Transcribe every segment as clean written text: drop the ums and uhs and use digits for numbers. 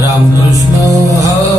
Ram Krishna Hare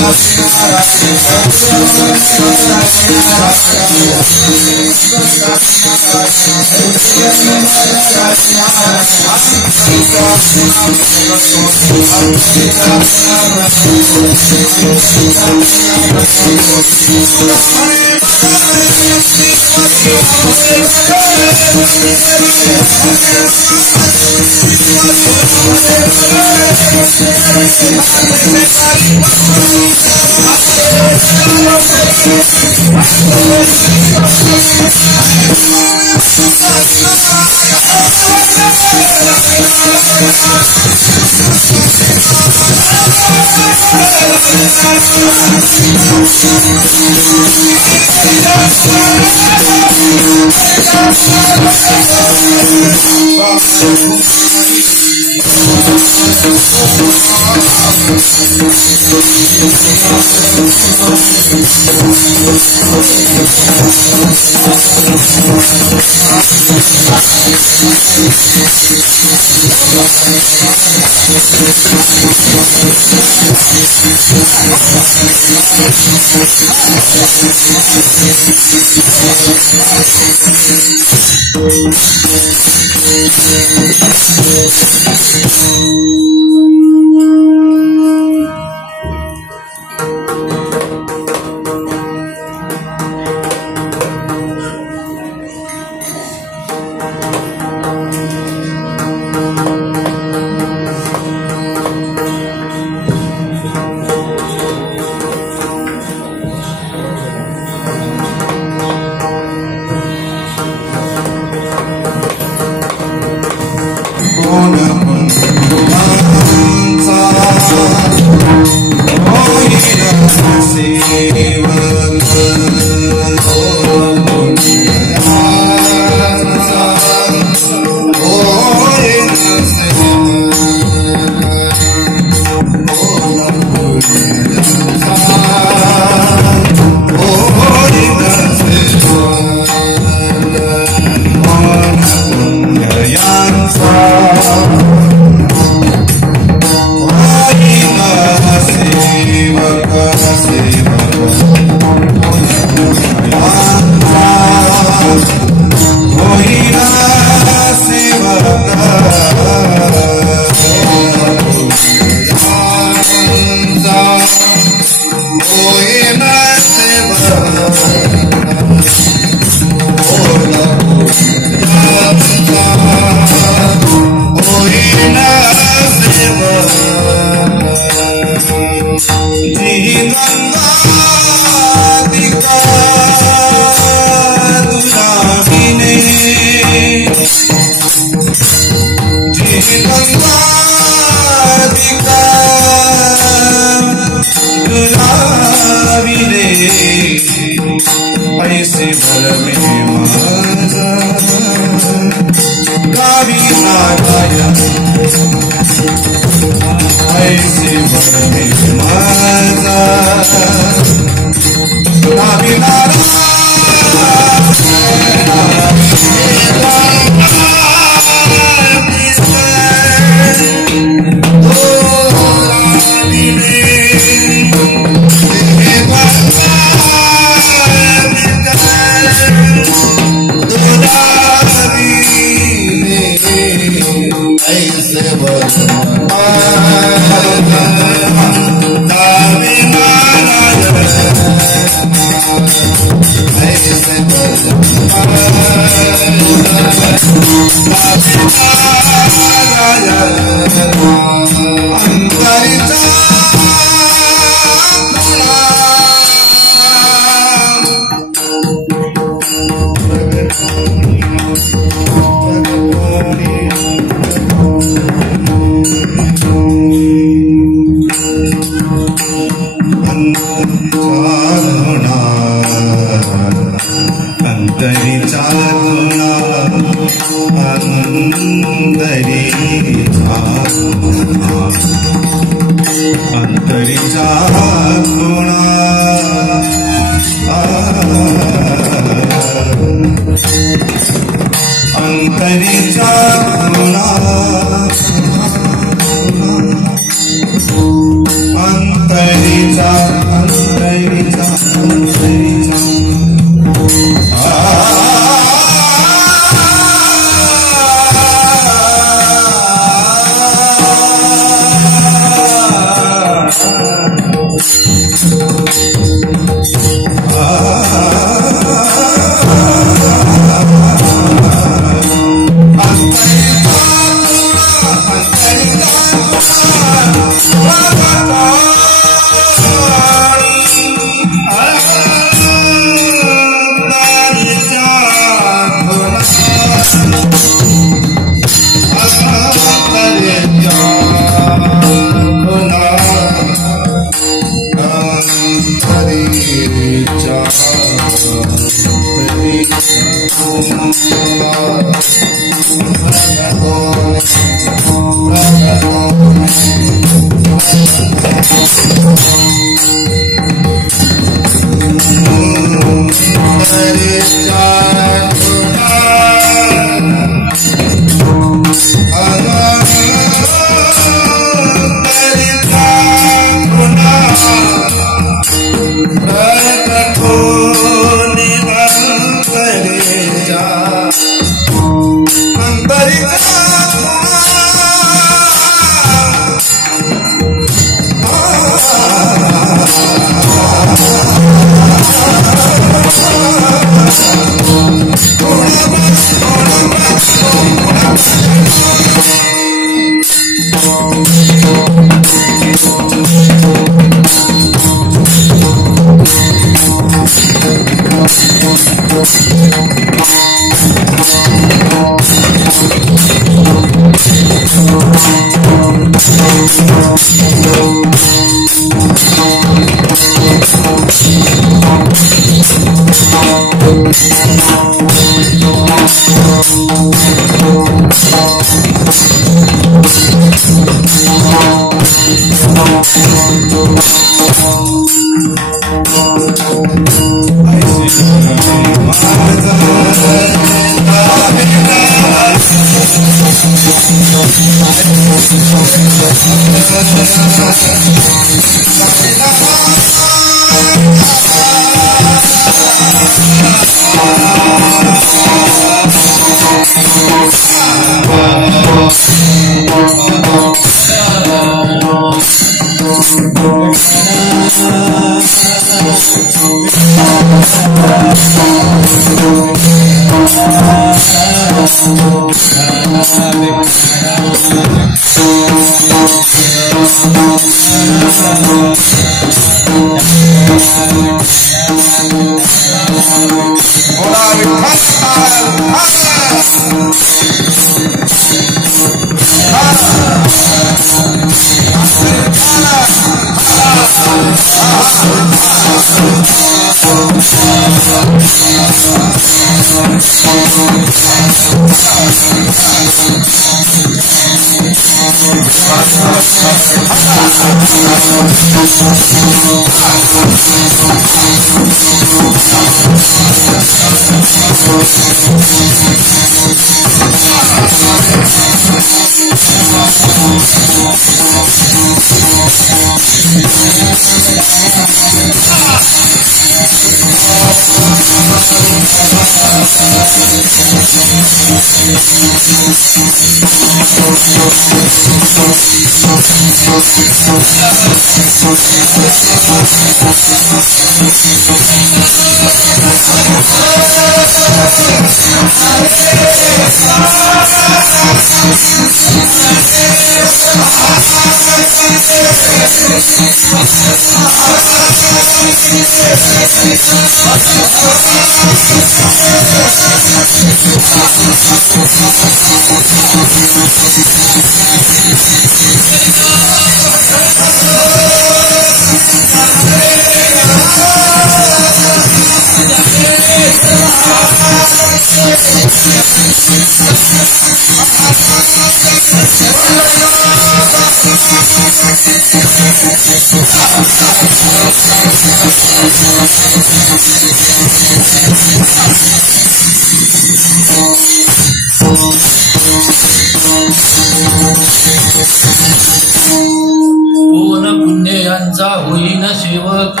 कोण पुण्यांचा होईन सेवक,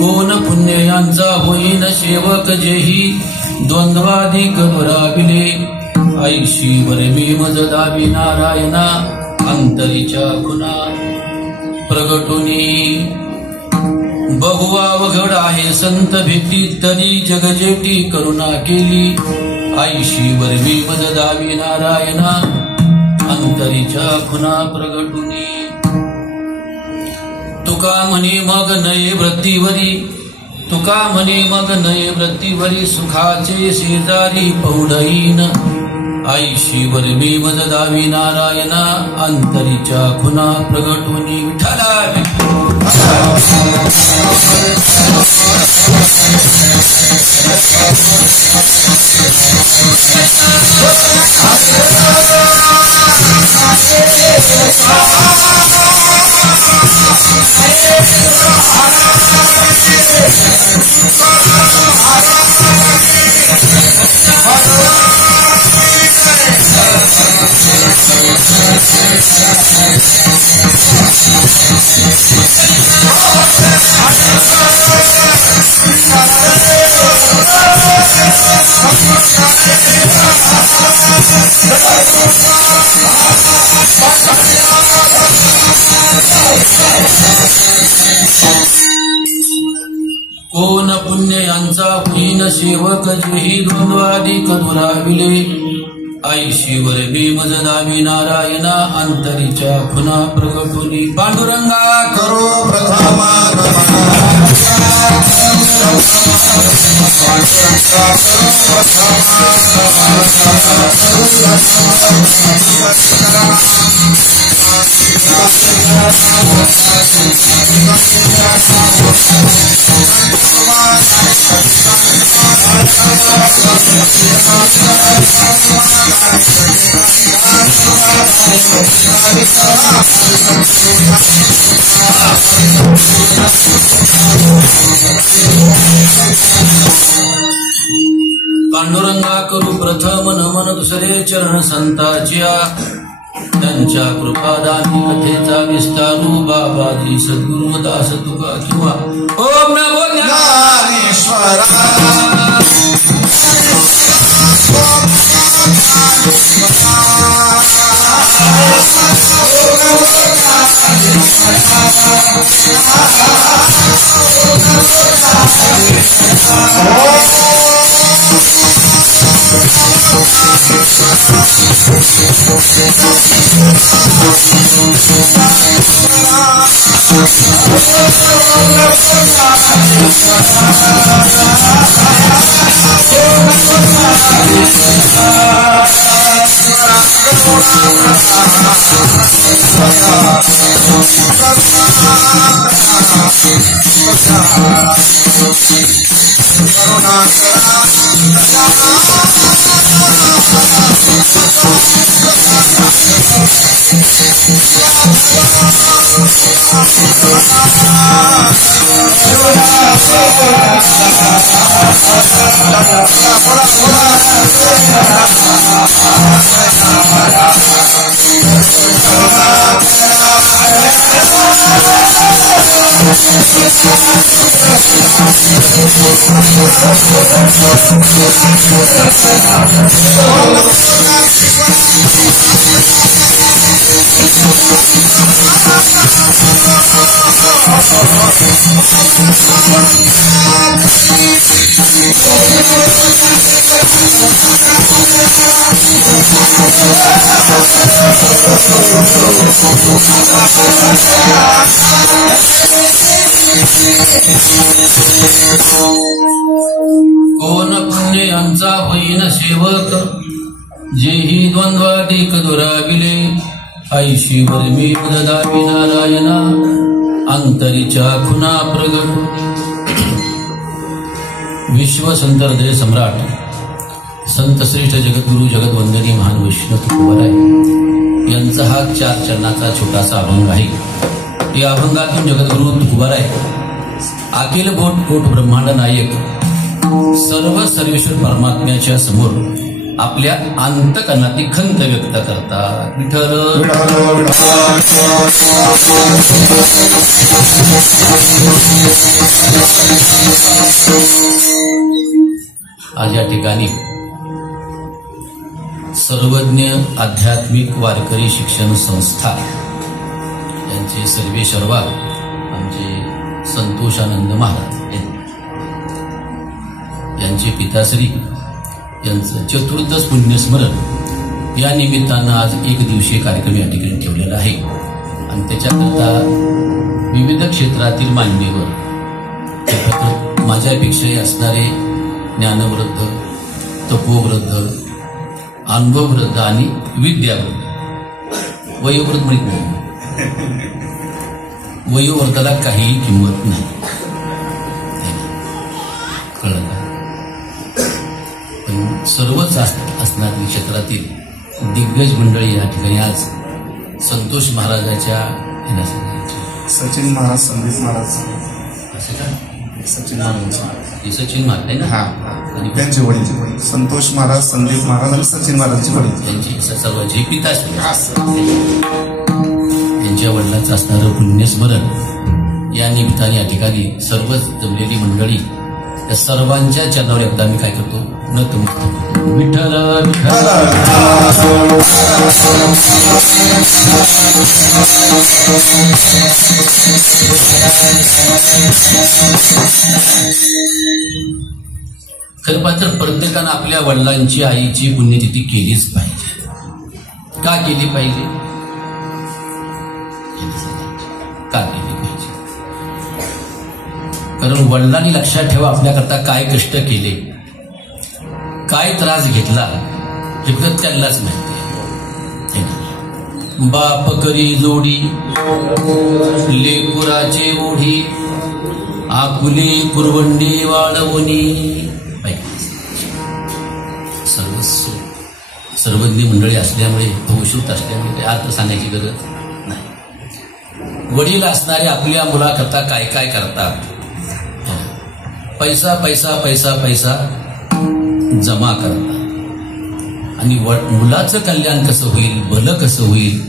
कोण पुण्यांचा होईन सेवक, जेही द्वंद्वाधिक दुराविले, ऐशी वरमी मज दावी नारायणा, अंतरीच्या खुना प्रगटुनी. बहुअवघड आहे संत भेटी, तरी जगजेटी करुणा केली, ऐशी वरमी मज दावी नारायणा, अंतरीच्या खुना प्रगटुनी. तुका म्हणे मग नये वृत्तीवरी, तुका म्हणे मग नये वृत्तीवरी, सुखाचे शेजारी पौढईन, ऐशी वरमी मज दावी नारायणा, अंतरीच्या खुना प्रगटुनी. विठ्ठला कोण पुण्य यांचा होईन सेवक, जेही द्वंद्वाधिक दुराविले, ऐशी वरमी मज दावी नारायणा, अंतरीच्या खुना प्रगटुनी. पांडुरंगा करो पांडुरंगा करू प्रथम नमन, दुसरे चरण संताच्या. त्यांच्या कृपादानी कथेचा विस्तारू बाबाजी सद्गुरुदास तुका किंवा ओम नमो ज्ञानेश्वरा कोण पुण्य यांचा होईन सेवक जेही द्वंद्वाधिक दुराविले ऐशी वर्मी उददावी नारायणा अंतरीच्या खुना प्रगट विश्व संत हृदय सम्राट संत श्रेष्ठ जगद्गुरु जगद्वंदनी महान वैष्णव तुकोबाराय यांचा हा 4 चरणाचा छोटासा अभंग आहे। या अभंगातून जगद्गुरु तुकोबाराय अखिल कोट ब्रह्मांड नायक सर्व सर्वेश्वर परमात्म्याच्या समोर आपल्या अंतकरणाची खंत व्यक्त करतात। विठ्ठल आज या ठिकाणी सर्वज्ञ आध्यात्मिक वारकरी शिक्षण संस्था यांचे सर्वे सर्वा आमचे संतोषानंद महाराज यांचे पिताश्री यांचं चतुर्दश पुण्यस्मरण या निमित्तानं आज 1 दिवसीय कार्यक्रम या ठिकाणी ठेवलेला आहे आणि त्याच्याकरता विविध क्षेत्रातील मान्यवर माझ्यापेक्षाही असणारे ज्ञानवृद्ध, तपोवृद्ध, अनुभववृद्ध आणि विद्यावृद्ध, वयोवृद्ध माहित नाही, वयोवृद्धाला काहीही किंमत नाही, कळलं का? पण सर्वच असणारी क्षेत्रातील दिग्गज मंडळी या ठिकाणी आज संतोष महाराजाच्या येण्यासाठी सचिन महाराज, संदीप महाराज, असं का? सचिन महाराज, हे सचिन महाराज आहे ना? हा, आणि त्यांचे वडील संतोष महाराज, संदीप महाराज आणि सचिन महाराजचे वडील, त्यांची सर्व जे पिता त्यांच्या वडिलांचं असणारं पुण्यस्मरण या निमित्ताने या ठिकाणी सर्वच जमलेली मंडळी त्या सर्वांच्या चरणावर एकदा मी काय करतो नतमस्तक विठ्ठल खरं पाहिजे तर प्रत्येकानं आपल्या वडिलांची आईची पुण्यतिथी केलीच पाहिजे। का केली पाहिजे? का केली पाहिजे? कारण वडिलांनी लक्षात ठेवा आपल्याकरता काय कष्ट केले, काय त्रास घेतला हे फक्त त्यांनाच माहिती। बाप करी जोडी लेकुराचे ओढी आकुले कुरवंडे वाढवणी। सर्वज्ञ मंडळी असल्यामुळे, भविष्यत असल्यामुळे ते अर्थ सांगायची गरज नाही। वडील असणारे आपल्या मुलाकरता काय काय करतात, पैसा पैसा पैसा पैसा जमा करतात आणि मुलाचं कल्याण कसं होईल, भलं कसं होईल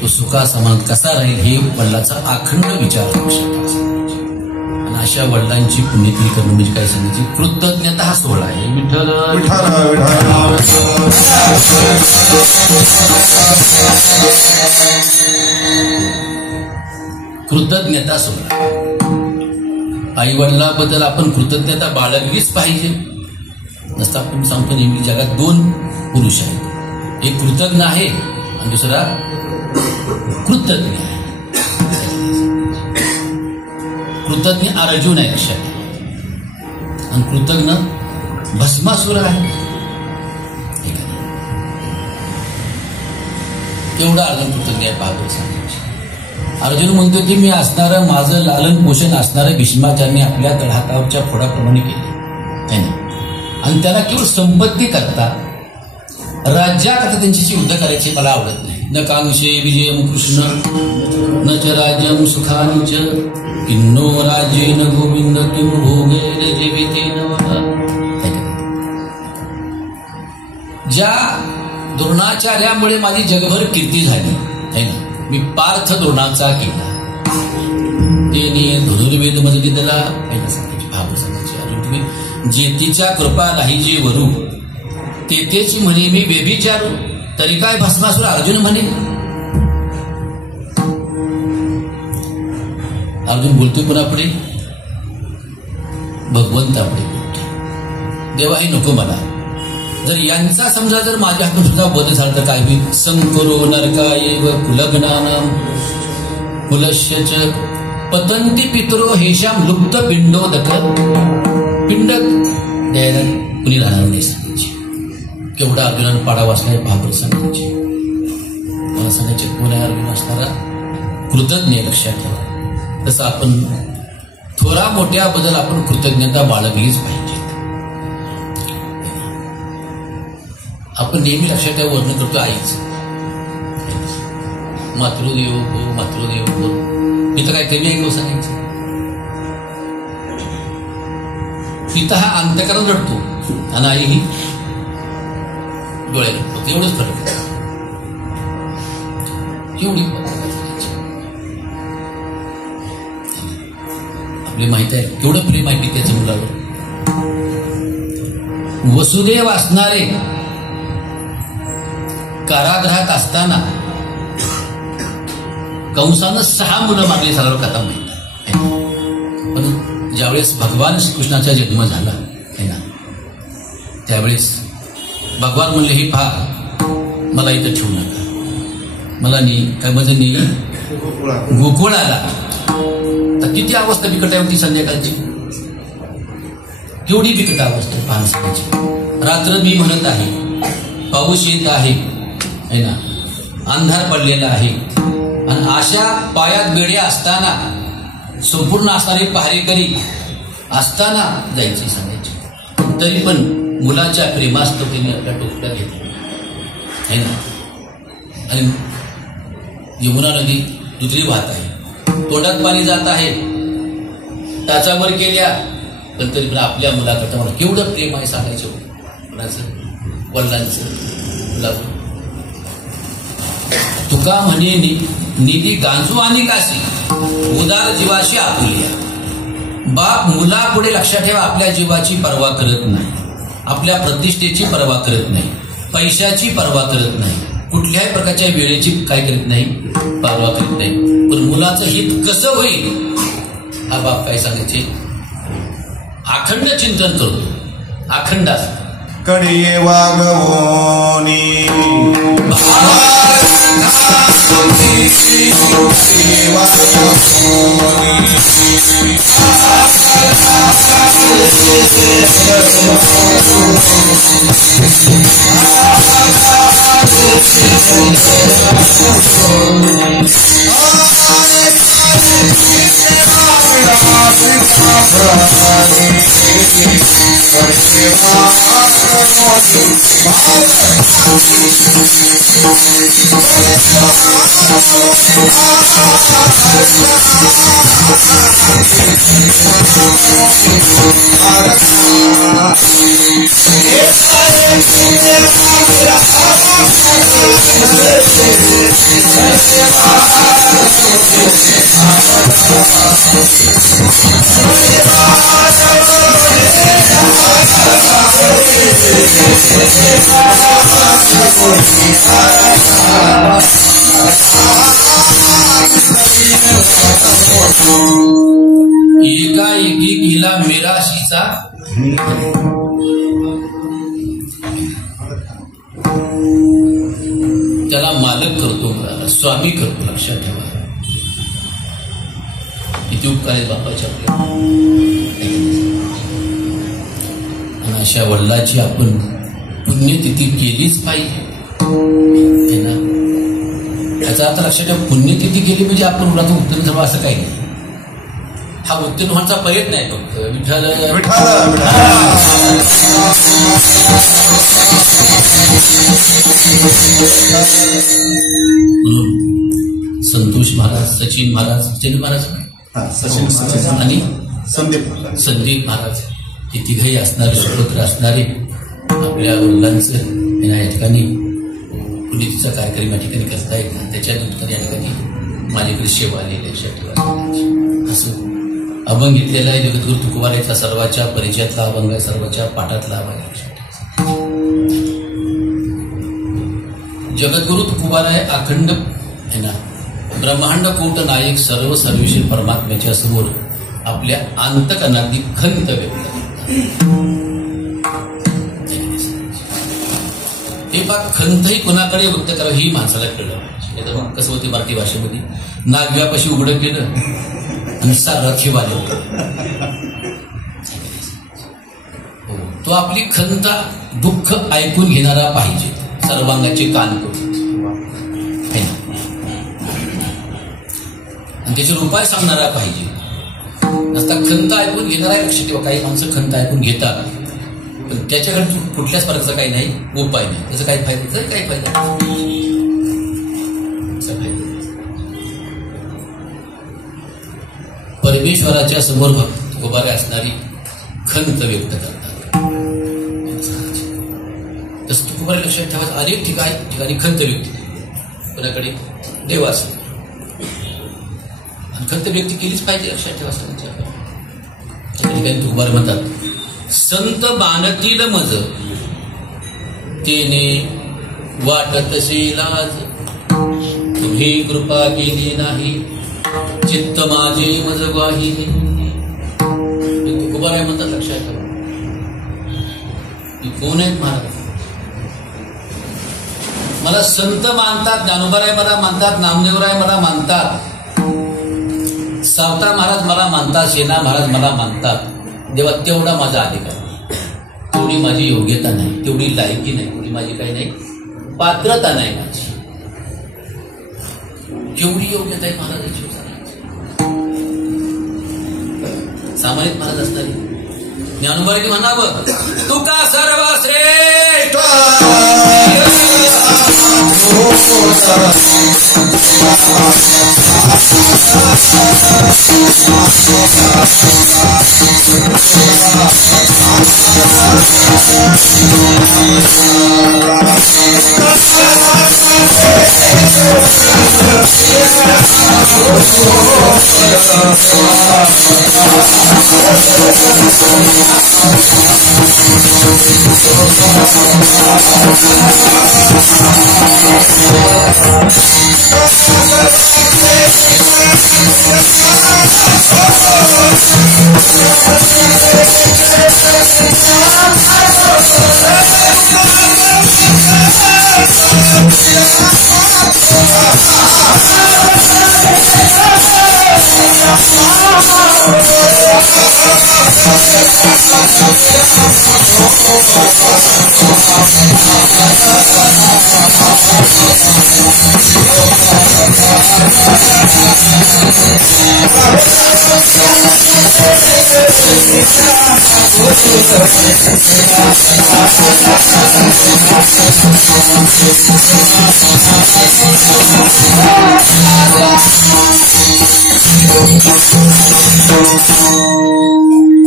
तो सुखासमान कसा राहील हे वडिलांचा अखंड विचार लक्षात ठेवा. आणि अशा वडिलांची पुण्यतिथी करणं म्हणजे काय सांगायची, कृतज्ञता हा सोहळा आहे. विठ्ठल कृतज्ञता सोहळा. आई वडिलांबद्दल आपण कृतज्ञता बाळगलीच पाहिजे. नसता आपण सांगतो नेहमी जगात दोन पुरुष आहेत, एक कृतज्ञ आहे आणि दुसरा कृतज्ञ आहे. कृतज्ञ अर्जुन आहे लक्षात, आणि कृतज्ञ भस्मासुर आहे. केवढा अर्जुन कृतज्ञ आहे पहा सांगायचे. अर्जुन म्हणतो की मी असणारं माझं लालन पोषण असणारं भीष्माचार्यांनी आपल्या तळहातावरच्या फोडाप्रमाणे केले, आणि त्याला केवळ संपत्ती करता राज्याकरता त्यांच्याशी युद्ध करायची मला आवडत नाही. न कांक्षे विजयम कृष्ण न च राज्यम सुखानि च किन्नो राज्येन गोविंद किम भोगेन जीवितेन वा. ज्या द्रोणाचार्यामुळे माझी जगभर कीर्ती झाली है ना, मी पार्थ द्रोणाचा केला, त्याने धनुर्वेद मध्ये त्याला सांगायची भाव सांगायची. अजून तुम्ही जेतीच्या कृपा नाही जे वरू तेथेची म्हणे मी व्यभिचारू, तरी काय भस्मासुर अर्जुन म्हणे. अर्जुन बोलतोय कोणापुढे, भगवंतापुढे बोलतोय. देवा हे नको मला. जर यांचा समजा जर माझ्या हातून सुद्धा बदल झाला तर काय होईल. संकरो नरकायेव कुलग्नानाम कुलश्यच पतंती पितरो हेशाम लुप्त पिंडोदक. पिंड द्यायला कुणी राहणार नाही सांगायची. केवढा अर्जुनानं पाडा वाचलाय भाबर सांगायचे. मला सांगायचे कोण आहे अर्जुन असणारा कृतज्ञ लक्षात ठेवा. तसं आपण थोरा मोठ्याबद्दल आपण कृतज्ञता बाळगलीच पाहिजे. आपण नेहमी लक्षात ठेवा वर्णन करतो आईच, मातृदेव भो मातृदेव भो. इथं काय कमी ऐकू सांगायचं. पिता हा अंतकरण रडतो आणि आई ही डोळ्यात रडतो. एवढंच फरक आहे. एवढी आपली माहिती आहे केवढं प्रेम आहे त्याच्या मुलावर. वसुदेव असणारे कारागृहात असताना कंसानं 6 मुलं मारली सगळं कथा माहिती आहे. पण ज्यावेळेस भगवान श्रीकृष्णाचा जन्म झाला है ना, त्यावेळेस भगवान म्हणले हे पहा मला इथं ठेवू नका, मला काय म्हणजे गोकुळाला. तर किती अवस्था बिकट आहे होती संध्याकाळची, केवढी बिकट अवस्था पाहण्याची. रात्र मी म्हणत आहे, पाऊस येत आहे है ना, अंधार पडलेला आहे, आणि अशा पायात बेड्या असताना संपूर्ण असणारे पहारेकरी असताना जायची सांगायची. तरी पण मुलाच्या प्रेमास्तव त्यांनी आपल्या टोपला घेतला है ना. आणि यमुना नदी दुसरी वाहत आहे, तोंडात पाणी जात आहे, टाचावर केल्या, पण तरी पण आपल्या मुलाकरता मला केवढं प्रेम आहे सांगायचं. मुलाचं वडिलांचं मुलाचं. तुका म्हणे निधी गांजू आणि काशी उदार जीवाशी आपुलिया. बाप मुलापुढे लक्षात ठेवा आपल्या जीवाची पर्वा करत नाही, आपल्या प्रतिष्ठेची पर्वा करत नाही, पैशाची पर्वा करत नाही, कुठल्याही प्रकारच्या वेळेची काय करत नाही, पर्वा करत नाही. पण मुलाचं हित कसं होईल हा बाप काय सांगायचे अखंड चिंतन करतो. अखंड असतं कडे वागवोनी एकाएकी गेला मिराशीचा त्याला मालक करतो, स्वामी करतो. लक्षात ठेवा किती उपकार आहेत बापाच्या आपल्या. आणि अशा वडिलाची आपण पुण्यतिथी केलीच पाहिजे ना. याचा अर्थ लक्षात ठेवा, पुण्यतिथी केली म्हणजे आपण मुलाचं उत्तीर्ण झालं असं काही नाही. हा उत्तीर्ण होण्याचा प्रयत्न आहे फक्त. विठ्ठल संतोष महाराज, सचिन महाराज, आणि संदीप महाराज हे तिघही असणारे, सुपुत्र असणारे आपल्या वडिलांचं या ठिकाणी पुण्यतिथीचा कार्यक्रम या ठिकाणी करतायत. त्याच्या नंतर या ठिकाणी माझ्याकडे सेवा आलेली लक्षात असं अभंग घेतलेला आहे. जगद्गुरु तुकोबारायचा सर्वाच्या परिचयातला अभंग आहे, सर्वाच्या पाठातला अभंग आहे. जगद्गुरु तुकोबाराय अखंड है ना, ब्रह्मांड कोट नायक सर्व सर्वशील परमात्म्याच्या समोर आपल्या अंतकरणातली खंत व्यक्त करतात. हे बात खंतही कुणाकडे व्यक्त करावं ही माणसाला कळलं पाहिजे. तर मग कसं होते मराठी भाषेमध्ये, नागव्यापाशी उघडं केलं आणि सारथी वाले. तो आपली खंत दुःख ऐकून घेणारा पाहिजे, सर्वांगाचे कान करून आणि त्याच्यावर उपाय सांगणारा पाहिजे. नसता खंत ऐकून घेणारा. लक्ष ठेवा, काही माणसं खंत ऐकून घेतात पण त्याच्याकडे कुठल्याच प्रकारचा काही नाही, उपाय नाही. त्याचा काही फायदा, तरी काही फायदा. परमेश्वराच्या समोर भक्त उभारे असणारी खंत व्यक्त करतात. तसं तुकोबारे लक्षात ठेवायचं, अनेक ठिकाणी खंत व्यक्त कोणाकडे देवास आणि खंत व्यक्त केलीच पाहिजे. लक्षात ठेवा सगळ्यांच्या ठिकाणी तुकोबारे म्हणतात, संत बाणतील मज तेने वाटतसे लाज, तुम्ही कृपा केली नाही चित्त माझे मज ग्वाही. तुकोबाराय म्हणतात, लक्षात ठेवा कोण आहेत महाराज. मला संत मानतात, ज्ञानोबाराय मला मानतात, नामदेवराय मला मानतात, सावता महाराज मला मानतात, सेना महाराज मला मानतात. देवा तेवढा माझा अधिकार नाही, तेवढी माझी योग्यता नाही, तेवढी लायकी नाही, तेवढी माझी काही नाही, पात्रता नाही माझी. केवढी योग्यता आहे महाराजाची. सामान्य महाराज असणारी ज्ञानोबारायने म्हणावं, तुका सर्वश्रेष्ठ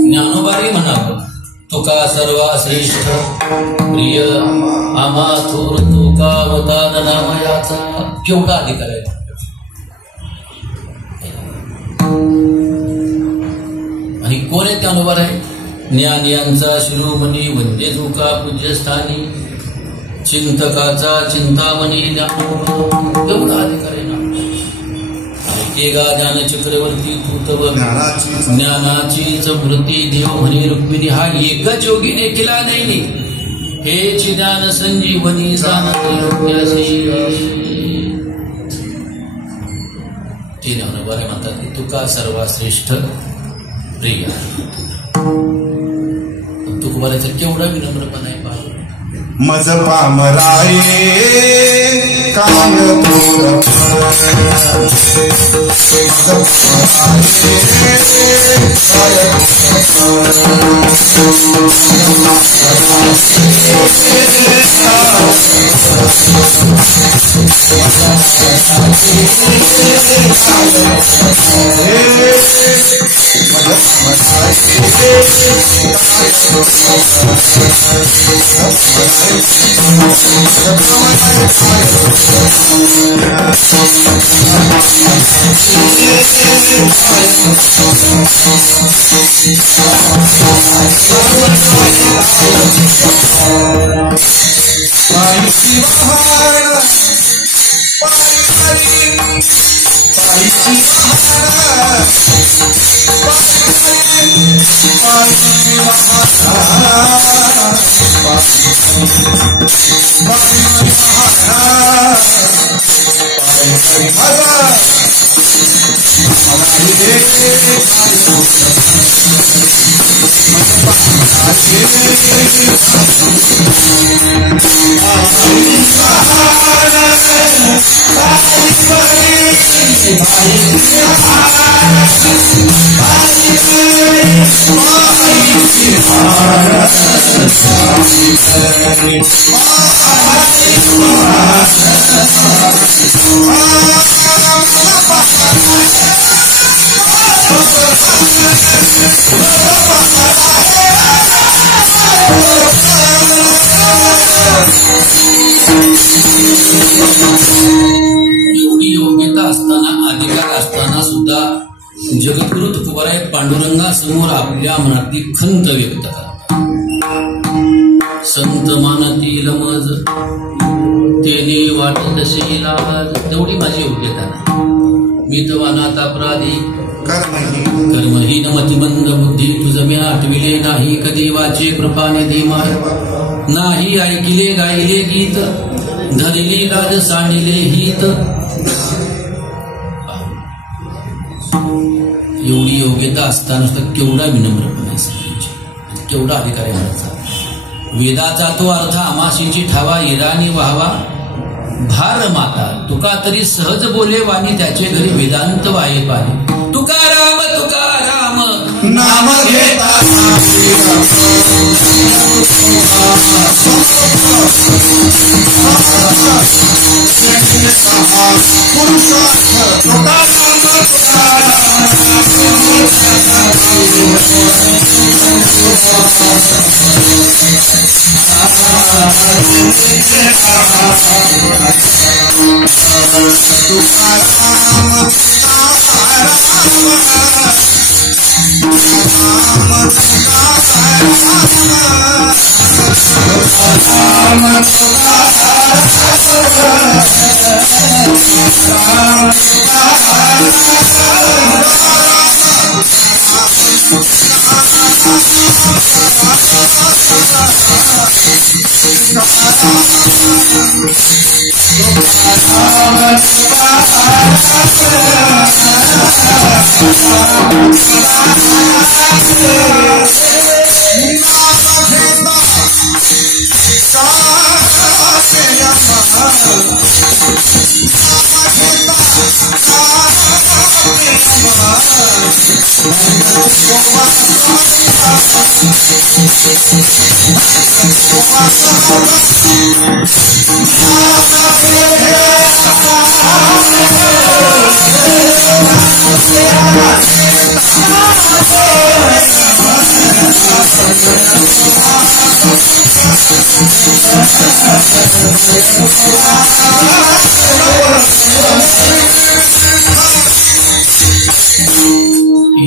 ज्ञानोबारी म्हणावं, तुका सर्वश्रेष्ठ प्रिय आम्हा थोर तुका अवतार नामयाचा. केवढा अधिकार आहे. आणि कोण आहे ज्ञानोबाराय? ज्ञान यांचा शिरोमणी वंदे तुका पूज्यस्थानी, चिंतकाचा चिंतामणी तेवढा अधिकार आहे ना. ऐकेगा ज्ञान चक्रवर्ती तूतव ज्ञानाचीच वृत्ती देव म्हणे रुक्मिणी. हा एकच योगीने केला नाही. हेच ज्ञान संजीवनी सानंद योग्यासी. ते बरे म्हणतात की तुका सर्वात श्रेष्ठ प्रिय. तुकोबाराचा केवढा विनम्रपणा आहे पहा. मज पामराये कान एवढी योग्यता असताना अधिकार असताना सुद्धा जगद्गुरु तुकोबाराय पांडुरंगासमोर आपल्या मनातली खंत व्यक्त करतात. संत मानतील मज तेने वाटतशी लाज. तेवढी माझी योग्यता नाही. मी तवा नाता अपराधी कर्महीन मतिमंद बुद्धी तुझ मी आठविले नाही. कधी वाचे कृपाने धीमाय नाही ऐकिले गायले गीत धरली लाज सांडिले हित. एवढी योग्यता असताना केवढा विनम्रपणे सांगायची, केवढा अधिकार आहे म्हणायचा. वेदाचा तो अर्थ आमाशीची ठावा इराणी व्हावा भार माता. तुका तरी सहज बोले वाणी त्याचे घरी वेदांत वाये पाहे. तुकाराम तुकाराम नाम घेता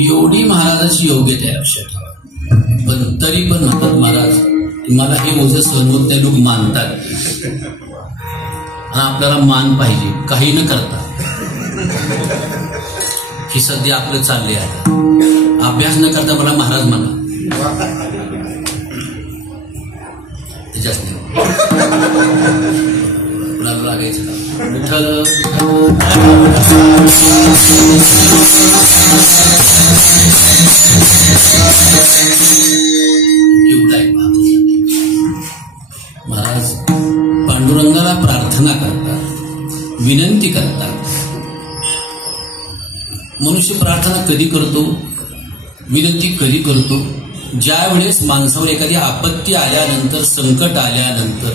एवढी महाराजाची योग्यता आहे लक्षात ठेवा. पण तरी पण म्हणतात महाराज मला हे ओझं सहन होत नाही, लोक मानतात आणि आपल्याला मान पाहिजे काही न करता. ही सध्या आपलं चालले आहे. अभ्यास न करता मला महाराज म्हणा त्याच्याच नाही कुणाला लागायचं का. विठ्ठल एवढा आहे महाराज. पांडुरंगाला प्रार्थना करतात, विनंती करतात. मनुष्य प्रार्थना कधी करतो, विनंती कधी करतो? ज्या वेळेस माणसावर एखादी आपत्ती आल्यानंतर, संकट आल्यानंतर,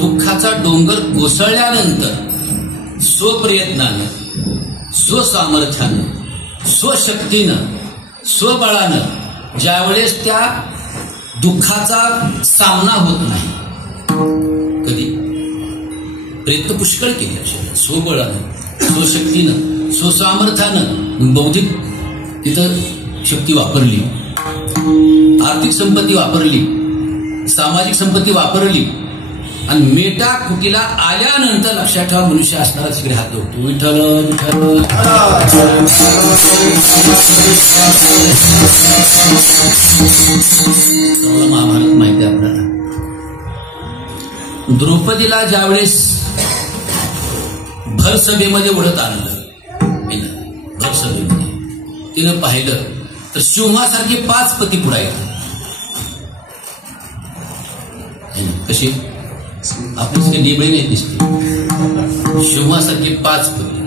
दुःखाचा डोंगर कोसळल्यानंतर स्वप्रयत्नानं, स्वसामर्थ्यानं, स्वशक्तीनं, स्वबळानं ज्यावेळेस त्या दुःखाचा सामना होत नाही, कधी प्रयत्न पुष्कळ केले स्वबळानं, स्वशक्तीनं, स्वसामर्थ्यानं, बौद्धिक तिथं शक्ती वापरली, आर्थिक संपत्ती वापरली, सामाजिक संपत्ती वापरली आणि मेटा कुटीला आल्यानंतर लक्षात ठेवा मनुष्य असणारा तिकडे हात जोडतो. विठ्ठल विठ्ठल. महाभारत माहिती आहे आपल्याला. द्रौपदीला ज्यावेळेस भर सभेमध्ये ओढत आणलं, भर सभेमध्ये तिनं पाहिलं तर सिंहासारखे 5 पती पुढे येतात. कशी आपलीच काही निबळी नाही दिसते. सिंहासारखे 5 पती.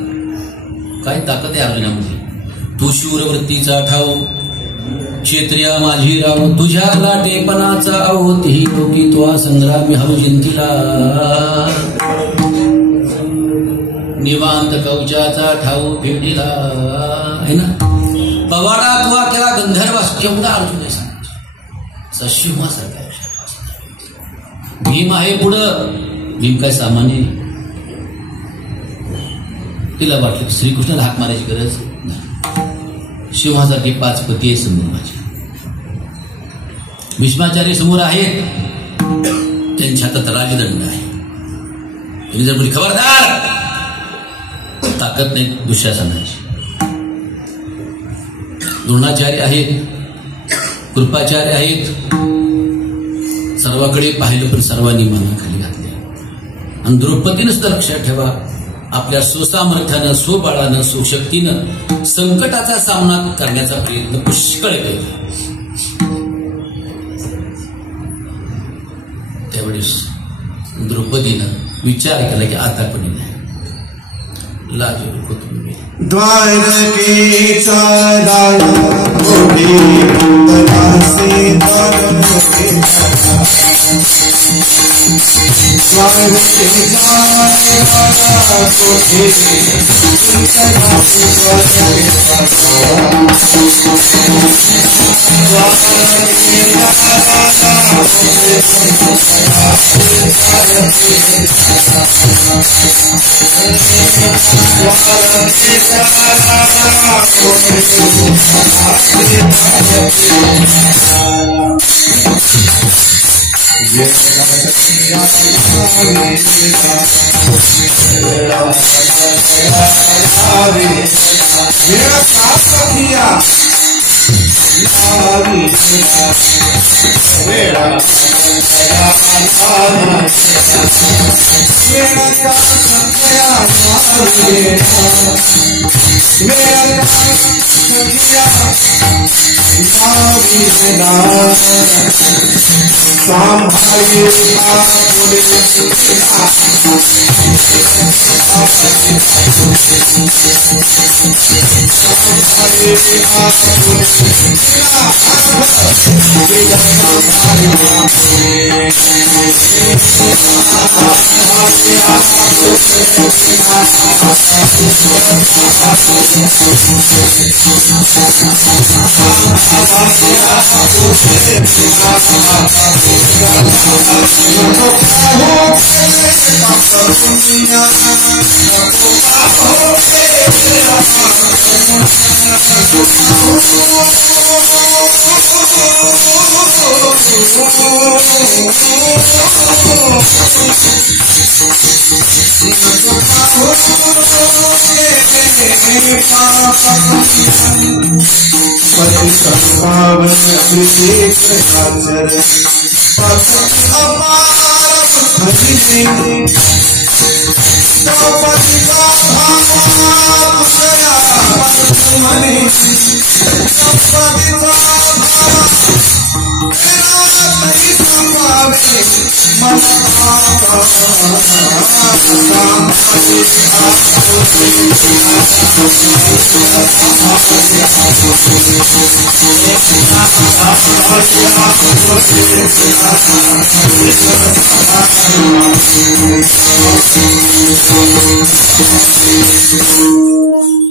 काय ताकद आहे अर्जुनामध्ये. तू शूरवृत्तीचा ठाऊ, क्षेत्रिया माझी राव, तुझ्या लाटेपणाचा अवती लोकी तो संग्रामी हळू जिंतीला. निवांत कवचाचा ठाऊ फेडीला आहे ना. पवाडा तुवा केला गंधर्वास, एवढा अर्जुन आहे सांगायचं. सिंहासारखा भीम आहे पुढं. भीम काय सामान्य. तिला वाटलं की श्रीकृष्णाला हाक मारायची गरज नाही. सिंहासारखे 5 पती आहे समोर माझे. भीष्माचार्य समोर आहेत, त्यांच्या हातात राजदंड आहे. तुम्ही जर बोली खबरदार, ताकद नाही दुःशासनाची. द्रोणाचार्य आहेत, कृपाचार्य आहेत. सर्वाकडे पाहिलं पण सर्वांनी मनाखाली घातले. आणि द्रौपदीनं सुद्धा लक्षात ठेवा, आपल्या स्वसामर्थ्यानं, स्वबळानं, स्वशक्तीनं संकटाचा सामना करण्याचा प्रयत्न पुष्कळ केला. त्यावेळेस द्रौपदीनं विचार केला की आता कोणी नाही. लाजून द्वारकेचा राजा कोठे तलासे द्वारके द्वारकेचा राजा कोठे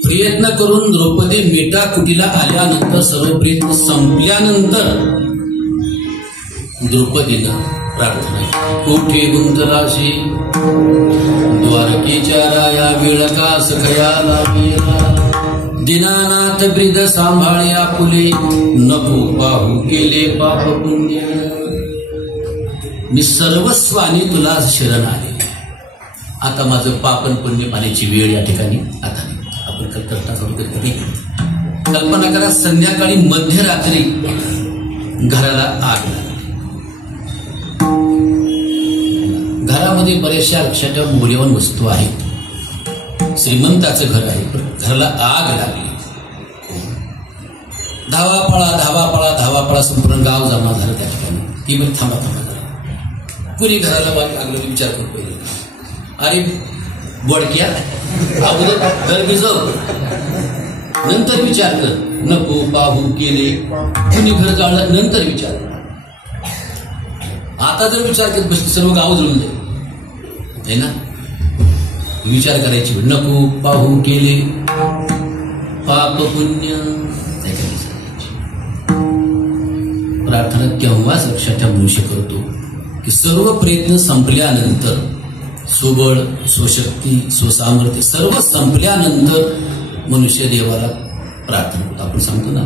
प्रयत्न करून द्रौपदी मेटाकुटीला आल्यानंतर सर्व प्रयत्न संपल्यानंतर द्रौपदीनं प्रार्थना केली. कोठे गुंतलाशी द्वारकेच्या राया वेळ का सखयाला गेला. दीनानाथ ब्रिद सांभाळ्या फुले नको पाहू केले पाप पुण्य. मी सर्वस्वाने तुला शरण आले. आता माझं पापन पुण्य पाण्याची वेळ या ठिकाणी आता नाही. आपण कल्पना करू कधी कल्पना करा, संध्याकाळी मध्यरात्री घराला आग लागली. घरामध्ये बऱ्याचशा लक्षाच्या मौल्यवान वस्तू आहेत. श्रीमंताचं घर आहे, पण घराला आग लागली. धावापळा संपूर्ण गाव जमा झालं त्या ठिकाणी. ती पण थांबा झाला. कुणी घराला आग लागली विचार करू पहिले. अरे बोडक्या, अगोदर घर भिजव, नंतर विचार कर. नको पाहू केले, कुणी घर जाळलं, नंतर विचार. आता जर विचार करत बसली सर्व गाव जळून जाईल, है ना. विचार करायची, नको पाहू केले पाप पुण्य. प्रार्थना केव्हाच लक्षात मनुष्य करतो की सर्व प्रयत्न संपल्यानंतर, स्वबळ, स्वशक्ती, स्वसामर्थ्य सर्व संपल्यानंतर मनुष्य देवाला प्रार्थना करतो. आपण सांगतो ना,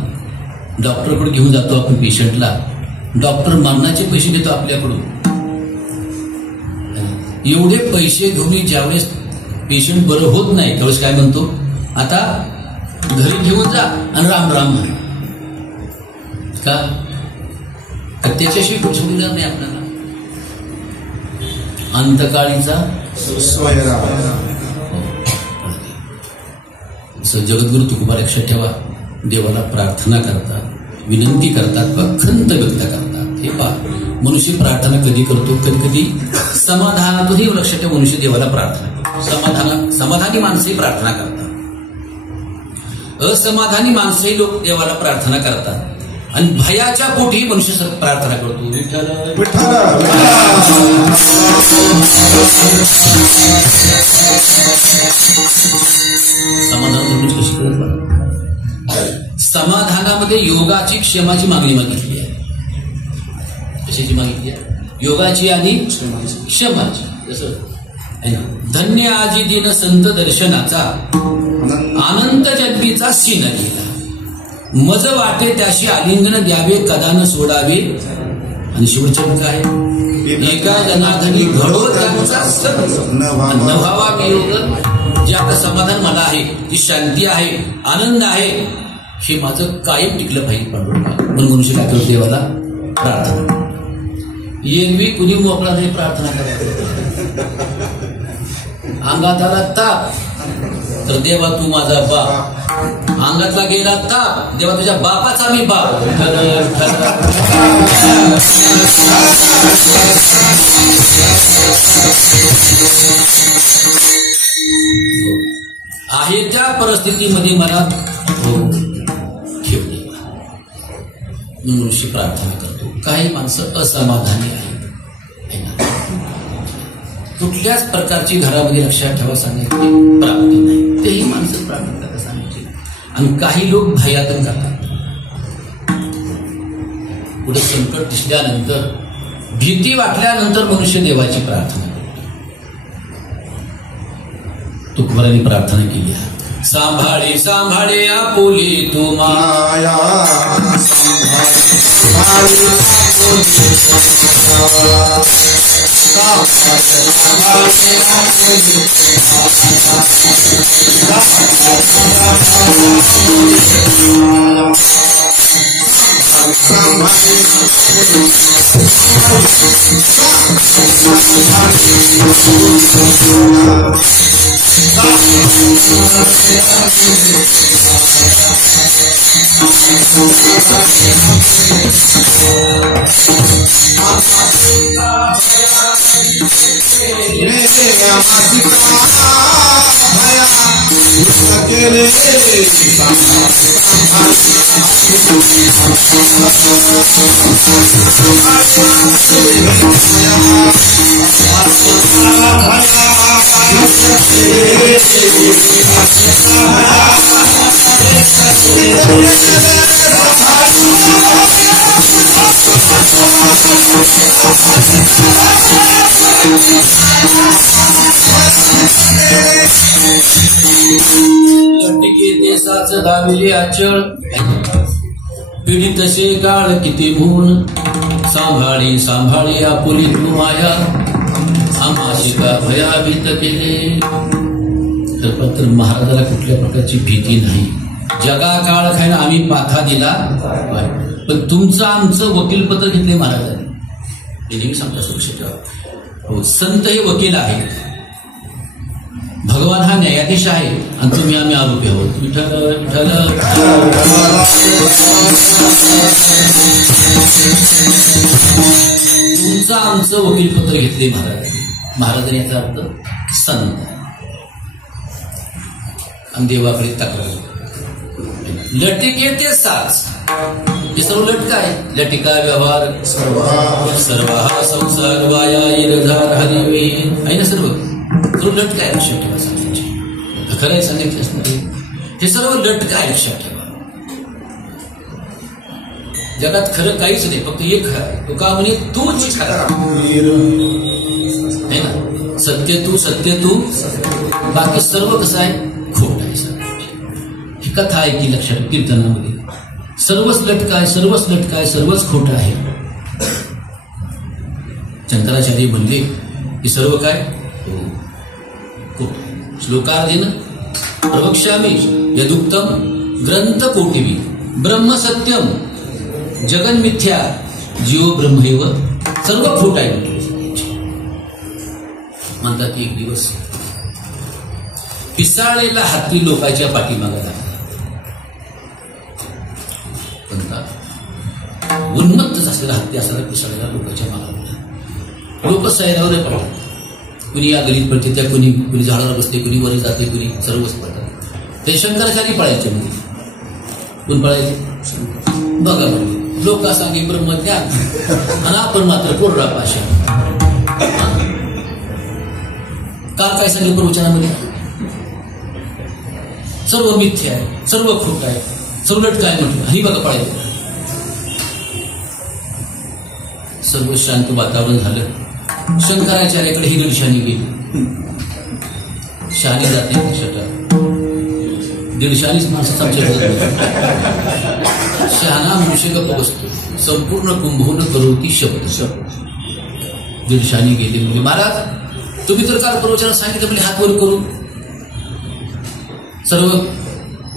डॉक्टरकडे घेऊन जातो आपण पेशंटला, डॉक्टर मरणाचे पैसे देतो आपल्याकडून. एवढे पैसे घेऊन ज्यावेळेस पेशंट बरं होत नाही त्यावेळेस काय म्हणतो, आता घरी घेऊन जा आणि राम राम म्हण. का त्याच्याशिवाय पुढे मिळणार नाही आपल्याला. अंतकाळीचा जगद्गुरु तुकोबा लक्षात ठेवा, देवाला प्रार्थना करतात, विनंती करतात, खंत व्यक्त करतात. हे पहा, मनुष्य प्रार्थना कधी करतो, कधी कधी समाधानातूनही लक्षात ठेवा मनुष्य देवाला प्रार्थना करतो. समाधानी माणसंही प्रार्थना करतात, असमाधानी माणसंही लोक देवाला प्रार्थना करतात. आणि भयाच्या पोटी मनुष्य प्रार्थना करतो, विठ्ठल समाधान कशी करत. समाधानामध्ये योगाची, क्षमाची मागणी मागितली आहे. कशाची मागितली आहे? योगाची आणि क्षमाची. जसं धन्य आजी दिन संत दर्शनाचा, अनंत जन्मीचा सीन गेला. मज वाटे त्याशी आलिंगन द्यावे, कदा न सोडावे. आणि शेवटचं काय, एका जनार्दनी घडो त्यांचा न व्हावा वियोग. जे आता समाधान मला आहे, ती शांती आहे, आनंद आहे, हे माझं कायम टिकलं पाहिजे. म्हणून मनुष्य काय करतो, देवाला प्रार्थना. एरवी कुणी मोकळा नाही प्रार्थना करायला. अंगात आला ताप तर देवा तू माझा बाप. अंगातला गेला ताप, देवा तुझ्या बापाचा मी बाप. आहे त्या परिस्थितीमध्ये मला ठेवले. मनुष्य प्रार्थना करतो. काही माणसं असमाधानी आहेत, कुठल्याच प्रकारची घरामध्ये लक्षात ठेवा सांगितली प्राप्ती नाही, तेही माणसं प्रार्थना करतात सांगायची. आणि काही लोक भयातून करतात. पुढे संकट दिसल्यानंतर, भीती वाटल्यानंतर मनुष्य देवाची प्रार्थना करतो. तुकोबांनी प्रार्थना केली आहे, सांभाळे सांभाळे आपुले तू माया, सांभाळे लटिके देशाच दाविले अचळ पिढी तसे काळ किती भून सांभाळी सांभाळी आपुली तू माया आम्हाशी का भयाभीत केले. तर पत्र महाराजाला कुठल्या प्रकारची भीती नाही. जगा काळ खायला आम्ही पाथा दिला पण तुमचं आमचं वकीलपत्र घेतले महाराजांनी. हे नेहमी सांगता लक्षात ठेवा. हो, संत हे वकील आहेत. भगवान हा न्यायाधीश आहे आणि तुम्ही आम्ही आरोपी आहोत. विठ्ठल विठ्ठल. तुमचं आमचं वकीलपत्र घेतले महाराजांनी. महाराजांनी याचा अर्थ संत आणि देवाकडे तक्रार. लटिके ते साच हे सर्व लटका आहे. लटिका व्यवहार सर्व हा संसार वाया येरझार हरिवे आहे ना. सर्व लटका आहे. लक्षात ठेवा. सांगायचे खरं आहे सांगायचे असणार हे सर्व लटका आहे. लक्षात ठेवा. जगात खरं काहीच नाही. फक्त एक खरं आहे. तो का म्हणे तूच खरा आहे ना. सत्य तू बाकी सर्व कसं आहे खोट आहे. ही कथा आहे की लक्षात कीर्तनामध्ये सर्वच लटका आहे. सर्वच लटका आहे. सर्वच खोट आहे. शंकराचार्य म्हणले की सर्व काय खोट. श्लोकार्धीन प्रवक्ष्यामि यदुक्तम ग्रंथकोटिवी ब्रह्मसत्यम जगन्मिथ्या जीव ब्रह्मैव. सर्व खोट आहे म्हणतात. की एक दिवस पिसाळलेला हत्ती लोकांच्या पाठीमागे लागला. उन्मत्त असलेला हत्ती असलेला पिसाळलेला लोकांच्या मागे. लोक सैरावर पडतात. कुणी या गलीत पडते त्या कुणी झाडावर बसते कुणी वर जाते कुणी सर्वच पडतात. ते शंकराचार्य पळायचे म्हणजे कोण पळायचे बघा म्हणजे लोक सांगे ब्रह्मज्ञान आणि आपण मात्र कोरडा पाषाण. काल काय सांगितलं प्रवचनामध्ये सर्व मिथ्या आहे. सर्व खोट आहे. सर्व लटका आहे म्हटलं. ही बघा पळायचं. सर्व शांत वातावरण झालं. शंकराचार्याकडे ही दीडशानी गेली. शहाणी जाते लक्षात. दीडशानीच माणसं आमच्या शहाणा मनुष्य गप्प बसतो. संपूर्ण कुंभोन करोती शब्द. दीडशानी गेली म्हणजे महाराज तुम्ही तर काल प्रवचनात सांगितलं म्हणजे हात वर करू सर्व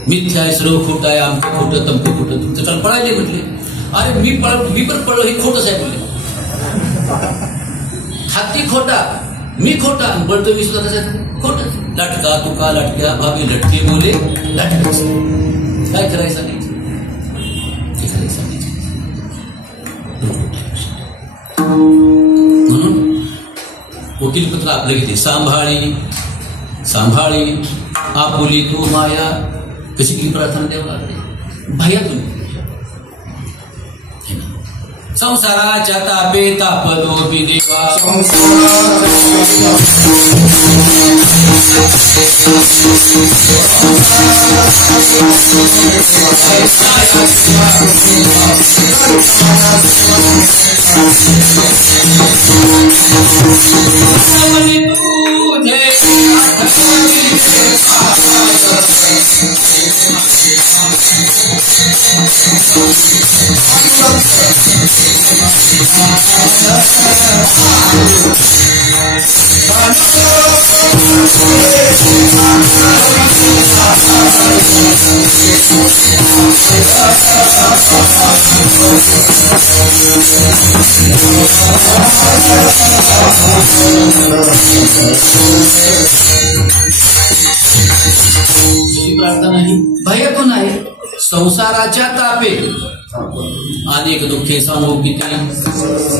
मिथ्या आहे. सर्व खोटं आहे. आमचं खोटं तमकं खोटं. तुमचं काल पळायले म्हटले. अरे मी पण पळलो हे खोटंच आहे बोलले. हत्ती खोटा मी खोटा पळतो मी सुद्धा कसं खोट. लटका तुका लटक्या भावी लटके बोले लटकच. काय करायचं सांगायचं. म्हणून वकीलपत्र आपलं घेते. सांभाळी सांभाळी आपुली तू माया. कशी केली प्रार्थना द्यावं लागते भयातून. संसाराच्या तापे तापलो बिदेवा. तुझे प्रार्थना ही भयतून आहे. संसाराच्या तापे अनेक दुःखे सांगू किती,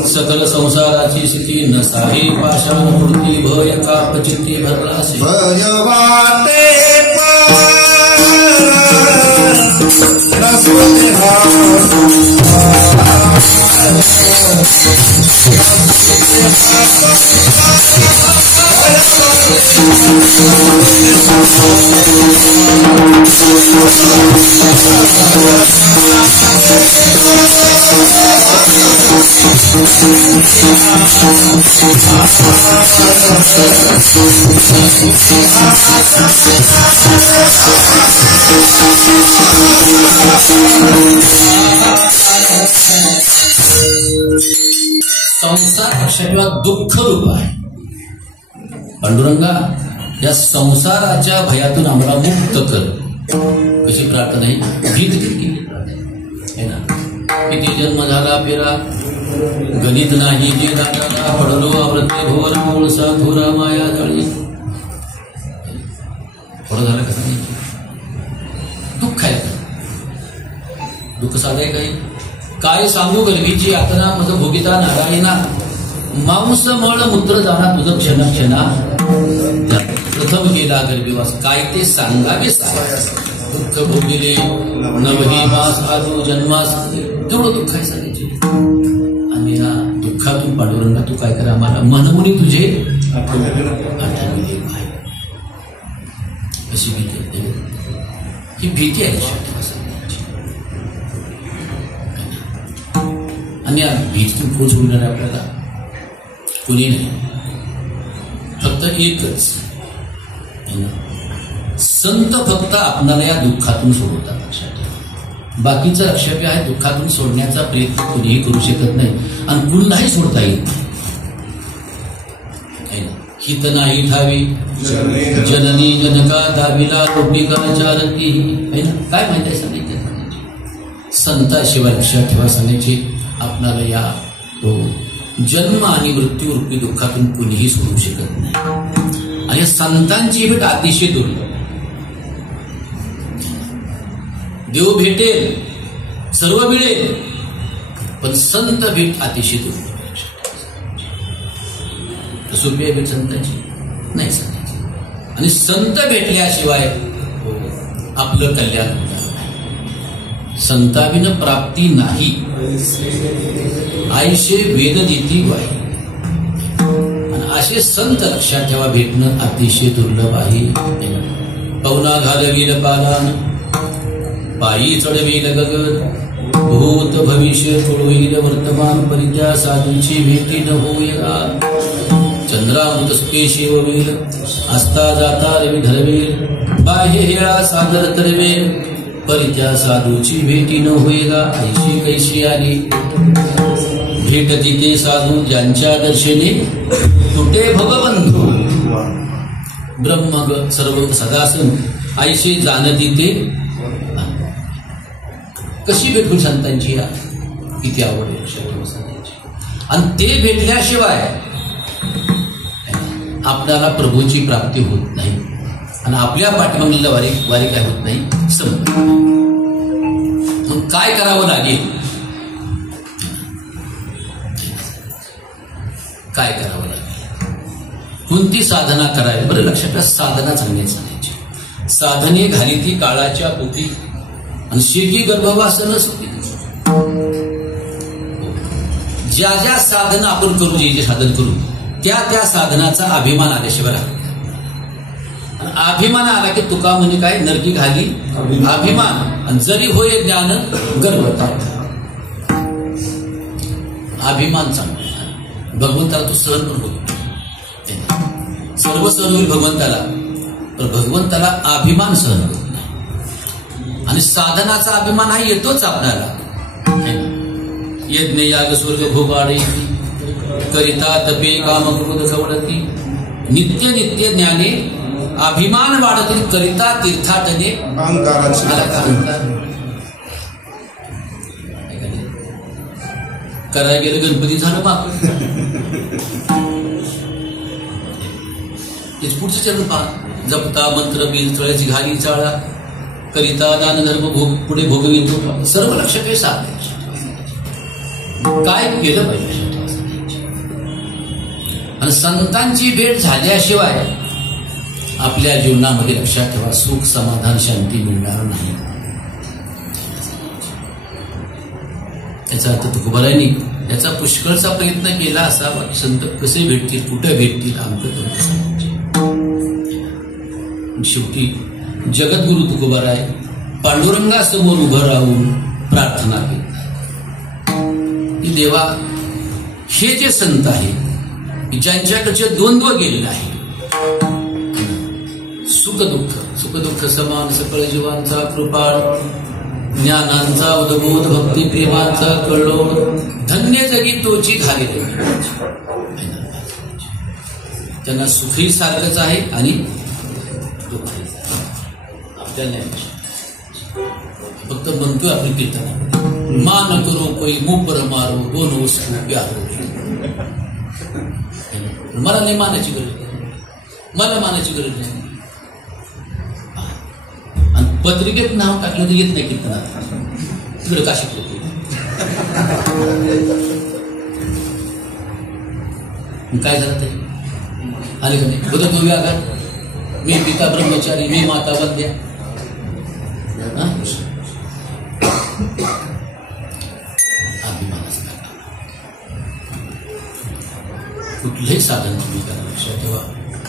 सकल संसाराची स्थिती नसाही पाषाण मूर्ती, भय कापचित्ती भरला असे. संसार अक्षरशः दुःख रूप आहे. पांडुरंगा, या संसाराच्या भयातून आम्हाला मुक्त कर. कशी प्रार्थना ही भीत केली आहे ना. किती जन्म झाला फेरा, गणित नाही जे दादाला, पडलो आवृत्ती घोर मूळ साधुरा माया जळी. थोडं झालं कसं नाही, दुःख आहे. दुःख साधाय काही काय सांगू गर्भीची यातना मज भोगिता नारायणा, मांस मळ मूत्र जाणा तुझं क्षण क्षणा, प्रथम गेला गर्भीवास काय ते सांगावे. दुःख भोगिले नवही मास आजू जन्मास, तेवढं दुःख आहे सांगायचे. आणि या दुःखातून पांडुरंगा तू काय करा, आम्हाला मनमुनी तुझे आठवणी दे. अशी भीती, ही भीती आहे. आणि या भीतीतून कोण सोडणार आहे आपल्याला? कुणी नाही, फक्त एकच संत फक्त आपणाला या दुःखातून सोडवतात. लक्षात ठेवा, बाकीचं लक्षात आहे दुःखातून सोडण्याचा प्रयत्न कुणीही करू शकत नाही आणि कुणालाही सोडता येत नाही. हित नाही ठावी जननी जनका दाविला रोटिका चारती आहे ना. काय माहिती आहे सांगायचे, संताशिवाय लक्षात ठेवा सांगायचे आपणाला या जन्म आणि मृत्यू रूपी दुःखातून कुणीही सोडू शकत नाही. आणि संतांची भेट अतिशय दुर्लभ. देव भेटेल, सर्व मिळेल, पण संत भेट अतिशय दुर्लभ. सोपी आहे भेट संतांची नाही सांगायची. आणि संत भेटल्याशिवाय आपलं कल्याण होणार. संताविन प्राप्ती नाही, आयशे वेद देती वाई. आणि असे संत लक्षात ठेवा भेटणं अतिशय दुर्लभ आहे. पवना घालवील पालान, पायी चढवील गगन, भूत भविष्य तोडवील वर्तमान, परित्या साधूची भेटी न होईला. चंद्रामृत स्पेशी ववील, असता जाता रवी धरवेल, बाह्य हेळा सादर तरवेल, परित्या साधूची भेटी न होईला. ऐशी कैशी आली भेट तिथे साधू, ज्यांच्या दर्शने तुटे भगवंतू. ब्रह्म सर्व सदासन ऐशी जाणती ते. कशी भेट होईल संतांची, या किती आवड संतांची. आणि ते भेटल्याशिवाय आपल्याला प्रभूची प्राप्ती होत नाही. आणि आपल्या पाठीमागील वारी काय होत नाही, संपत. मग काय करावं लागेल, काय करावं लागेल, कोणती साधना करावी? बरं लक्षात घ्या, साधना चांगली सांगायची. साधने घाली ती काळाच्या पोटी, आणि शेगी गर्भवासन सुखी. ज्या ज्या साधना आपण करू, जे जे साधन करू, त्या त्या साधनाचा अभिमान आल्याशिवाय राहत. अभिमान आला की तुका म्हणे काय, नरकी घाली अभिमान, आणि जरी होय ज्ञान गर्भता. अभिमान चांगला, भगवंताला तो सहन पण होतो. सर्व सहन होईल भगवंताला, पण भगवंताला अभिमान सहन होत नाही. आणि साधनाचा अभिमान हा येतोच आपल्याला. यज्ञ याग स्वर्ग भोगाडे करिता तपे काम क्रोध सवडती नित्य नित्य ज्ञाने अभिमान वाढतील करिता तीर्थाटने करायला गेलं गणपती झालं बाप. पुढचं चरण पहा. जपता मंत्र बिल चळ्याची घाली चाळा करिता दान धर्म भोग पुढे भोगवितो. सर्व लक्ष काही साधले काय केलं पाहिजे. आणि संतांची भेट झाल्याशिवाय आपल्या जीवनामध्ये लक्षात ठेवा सुख समाधान शांती मिळणार नाही. त्याचा अर्थ तुकोबारांनी त्याचा पुष्कळचा प्रयत्न केला असावा. संत कसे भेटतील कुठे भेटतील आमचं. शेवटी जगद्गुरु तुकोबाराय पांडुरंगासमोर उभं राहून प्रार्थना केली की देवा हे जे संत आहे ज्यांच्याकडचे द्वंद्व गेलेलं आहे सुख दुःख समान सकळ जीवांचा कृपाळ ज्ञानांचा उद्बोध भक्ती प्रेमाचा कळोड धन्य जगी तोची घाले. त्यांना सुखही सारखंच आहे आणि दुःखही. आपल्याला फक्त म्हणतोय आपण कीर्तनामध्ये मान करो कोई मुंह पर मारो दोनों उसको प्यारो. मला नाही मानायची गरज नाही. मला मानायची गरज नाही. आणि पत्रिकेत नाव टाकलं तर येत नाही कीर्तनात. तिकडे का शिकलो काय झालं ते आले का नाही. बदल तो व्याघात मी पिता ब्रह्मचारी मी माता वंद्या. कुठलंही साधन तुम्ही करा लक्षात ठेवा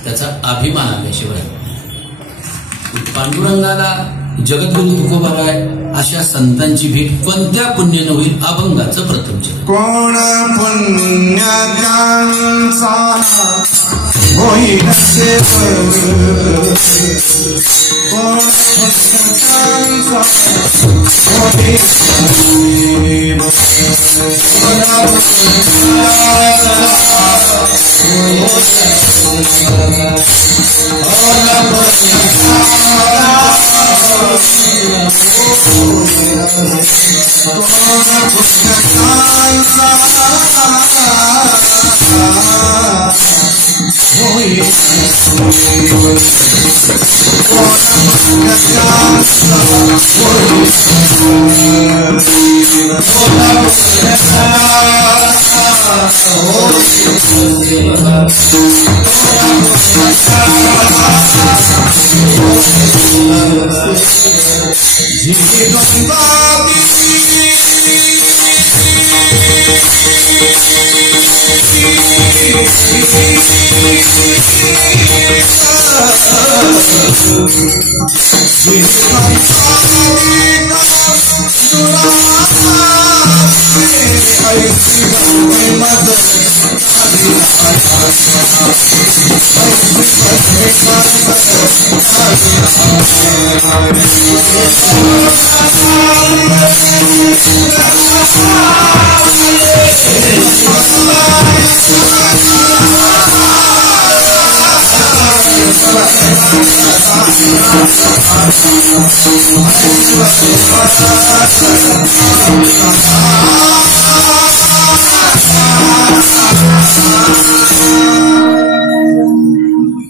त्याचा अभिमान आल्याशिवाय. पांडुरंगाला जगद्गुरु तुकोबाराय अशा संतांची भेट कोणत्या पुण्यानं होईल. अभंगाचं प्रथम चरण. कोण पुण्याचा होईल कोण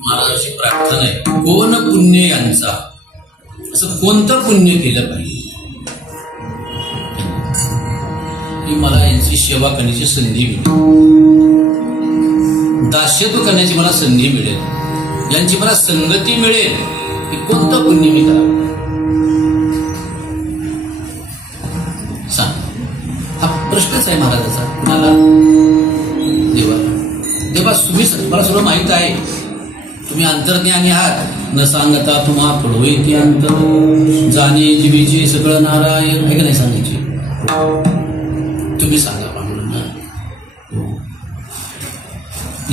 महाराजांची प्रार्थना आहे कोण पुण्य यांचा. असं कोणतं पुण्य केलं पाहिजे की मला यांची सेवा करण्याची संधी मिळेल, दास्यत्व करण्याची मला संधी मिळेल, यांची मला संगती मिळेल की कोणतं पुण्य मी करावं. सांग हा प्रश्नच आहे महाराजाचा. कुणाला? देवाला. देवा तुम्ही मला सर्व माहित आहे, तुम्ही अंतर्ज्ञानी आहात. न सांगता तुम्हा पडवय ते अंतर जाणे जीवीचे सगळं नारायण आहे का नाही सांगायची. तुम्ही सांगा पांडुरंगा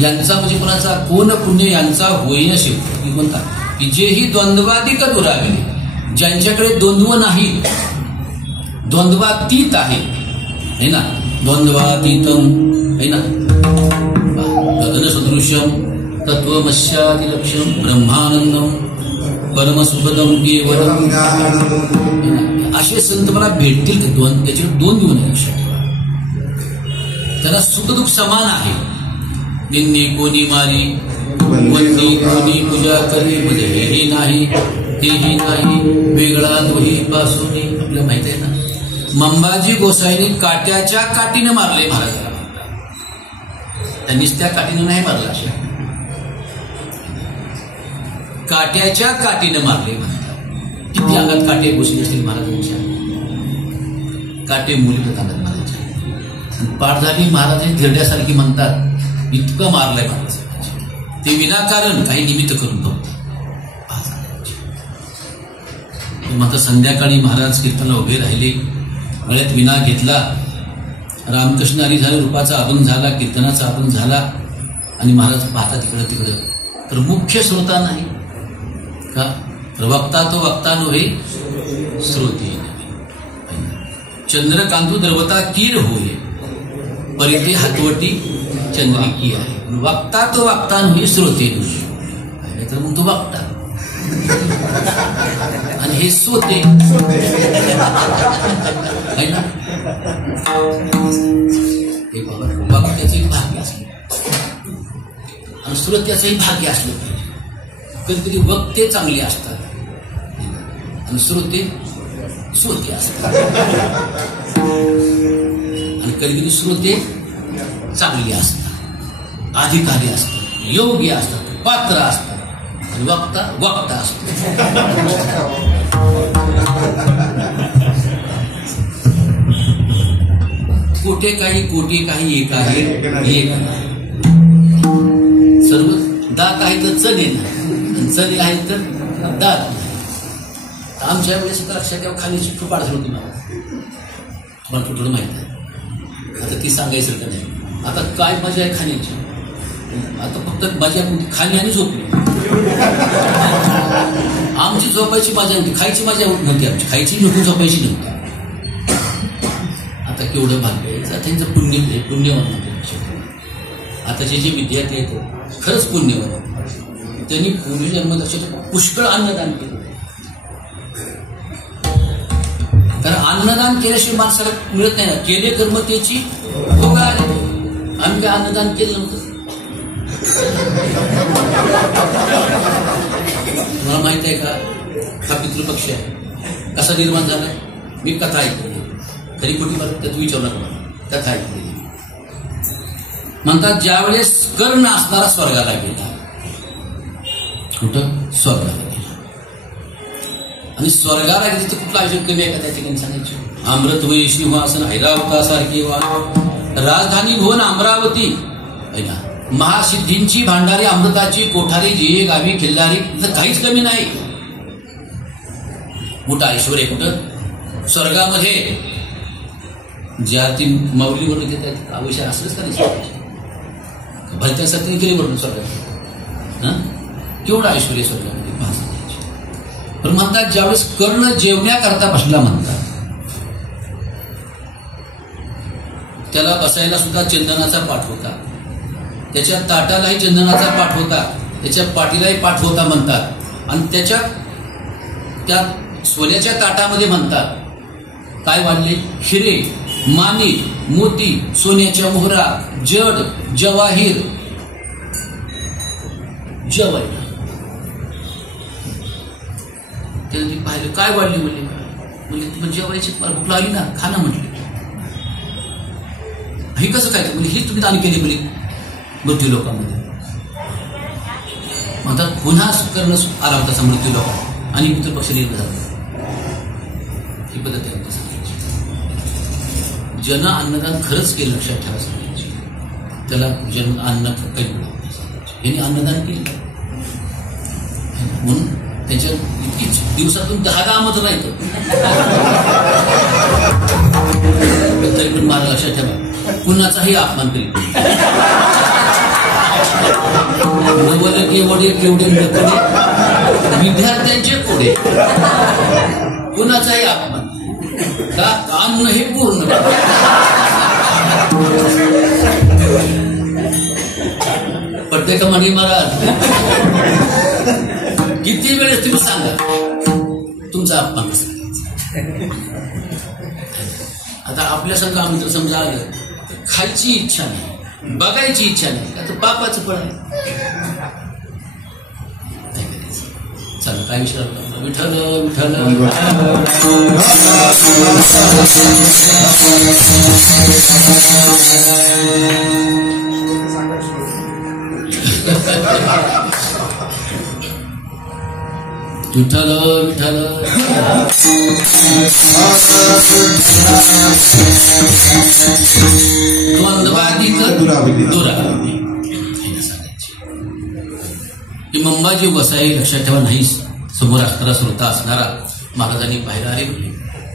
यांचा म्हणजे कोणाचा कोण पुण्य यांचा होईन शिव कोणता की जे ही द्वंद्वाधिक दुराविले ज्यांच्याकडे द्वंद्व नाही, द्वंद्वातीत आहे ना, द्वंद्वातीतम है ना, गगन सदृश्यम तत्वमस्यादिलक्ष्यम ब्रह्मानंदम परमसुखदम केवलम, असे संत मला भेटतील का? त्याचे दोन दिवस लक्षात ठेवा. त्यांना सुखदुःख समान आहे. निन्नी कोणी मारी, वंदी कोणी पूजा करी, म्हणजे हेही नाही तेही नाही, वेगळा दोही पासून. आपल्याला माहित आहे ना, मंबाजी गोसाईंनी काट्याच्या काठीने मारले महाराजाला. त्यांनीच त्या काठीने नाही मारला, काट्याच्या काठीने मारले म्हणतात. किती अंगात काटे घुसले असतील महाराजांच्या, काटे मुलीत अंगात महाराजांच्या. पाठ झाली महाराजांनी धिरड्यासारखी म्हणतात, इतकं मारलंय महाराज. ते विनाकारण काही निमित्त करून बघते. मात्र संध्याकाळी महाराज कीर्तनाला उभे राहिले, गळ्यात विना घेतला, रामकृष्ण हरी झाले, रूपाचा अभंग झाला, कीर्तनाचा अभंग झाला, आणि महाराज पाहता तिकडं तिकडं. तर मुख्य श्रोता नाही का, तर वक्ता तो वक्ता नव्हे श्रोते. चंद्रकांतू द्रवता कीर होय, परिते हातवटी चंद्रिकी आहे. वक्ता तो वक्ता नव्हे श्रोते, तर मग तो वक्ता आणि हे श्रोते आहे ना. हे वक्त्याचंही भाग्य असलं आणि श्रोत्याचंही भाग्य असलं पाहिजे. कधी कधी वक्ते चांगले असतात आणि श्रोते असतात, आणि कधी कधी श्रोते चांगली असतात, अधिकारी असतात, योग्य असतात, पात्र असतात, आणि वक्ता असतो. कोटे काही एक आहे, एक नाही. सर्व दात आहे तर चणे नाही, चणे आहे तर दात नाही. आमच्या वेळेस लक्षात ठेवा, खाण्याची खूप अडचण होती मला, तुम्हाला थोडं माहित आहे. आता ती सांगायचं का नाही. आता काय मजा आहे खाण्याची, आता फक्त मजा खाणी आणि झोपली. आमची झोपायची मजा नव्हती, खायची मजा नव्हती. आमची खायची नव्हती, झोपायची नव्हती. आता केवढं भाग्य आहे, त्यांचं पुण्यवान होते. आताचे जे विद्यार्थी आहेत खरंच पुण्यवान, त्यांनी पूर्वी जन्मदर्शक पुष्कळ अन्नदान केलं. कारण अन्नदान केल्याशिवाय माणसाला मिळत नाही. केले कर्म त्याची भोगा आले. आम्ही काय अन्नदान केलं नव्हतं. मला माहित आहे का, हा पितृपक्ष आहे कसा निर्माण झालाय. मी कथा ऐकली, तरी कुठे त्यात विचारू नका, कथा ऐकली. म्हणतात ज्यावेळेस कर्ण असणारा स्वर्गाला गेला, कुठं स्वर्गाला गेला, आणि स्वर्गाला गेली तर कुठलं आयोजन कमी आहे का त्या ठिकाणी सांगायचं. अमृतमयी सिंहासन ऐरावतासारखी राजधानी भुवन अमरावती, महासिद्धींची भांडारी, अमृताची कोठारी, जिये गावी खिल्लारी, काहीच कमी नाही. मोठा ऐश्वर कुठं स्वर्गामध्ये. ज्या ती माऊली म्हणून देतात आवश्यक असलंच का नाही, भरत्यासाठी केली म्हणून स्वर्गात केवढा ऐश्वर्य स्वर्गामध्ये भासण्याची. पण म्हणतात ज्यावेळेस कर्ण जेवण्याकरता बसला, म्हणतात त्याला बसायला सुद्धा चंदनाचा पाठ होता, त्याच्या ताटालाही चंदनाचा पाठ होता, त्याच्या पाठीलाही पाठ होता म्हणतात. आणि त्याच्या त्या सोन्याच्या ताटामध्ये म्हणतात काय वाढले, हिरे, माणिक, मोती, सोन्याच्या मोहरा, जड, जवाहीर, जवाई. त्यांनी पाहिलं काय वाढले, म्हणजे जेवायची भूक लागली ना, खाना म्हटले. हे कसं काय, म्हणजे हे तुम्ही दान केले म्हणजे मृत्यू लोकांमध्ये. म्हणतात पुन्हा करणं आला होता मृत्यू लोकांना, आणि पितृपक्ष निर्माण झाला. ही पद्धत आहे जन अन्नदान खरंच केलं, लक्षात ठेवा सांगायची. त्याला जन अन्न काही यांनी अन्नदान केलं म्हणून त्याच्या इतकीच दिवसातून 10 आमंत्रण राहतं. तरी पण मला लक्षात ठेवा, कुणाचाही अपमान करीत नवल केवढे केवढे विद्यार्थ्यांचे कोडे, कुणाचाही अपमान का अन्न हे पूर्ण. पडते का म्हणी महाराज? किती वेळेस तुम्ही सांगा तुमचा अपमान कसा करायचा. आता आपल्या संघ आम्ही तर समजा आलं, खायची इच्छा नाही, बघायची इच्छा नाही, आता पापाचं फळ आहे. चला काय विचार, विठ्ठल विठ्ठल. विठ्ठल विठ्ठल. द्वंद्वाधिक दुरावली ही मंबाजी वसाई लक्षात ठेवा. नाही समोर असणारा श्रोता असणारा महाराजांनी पाहिला, अरे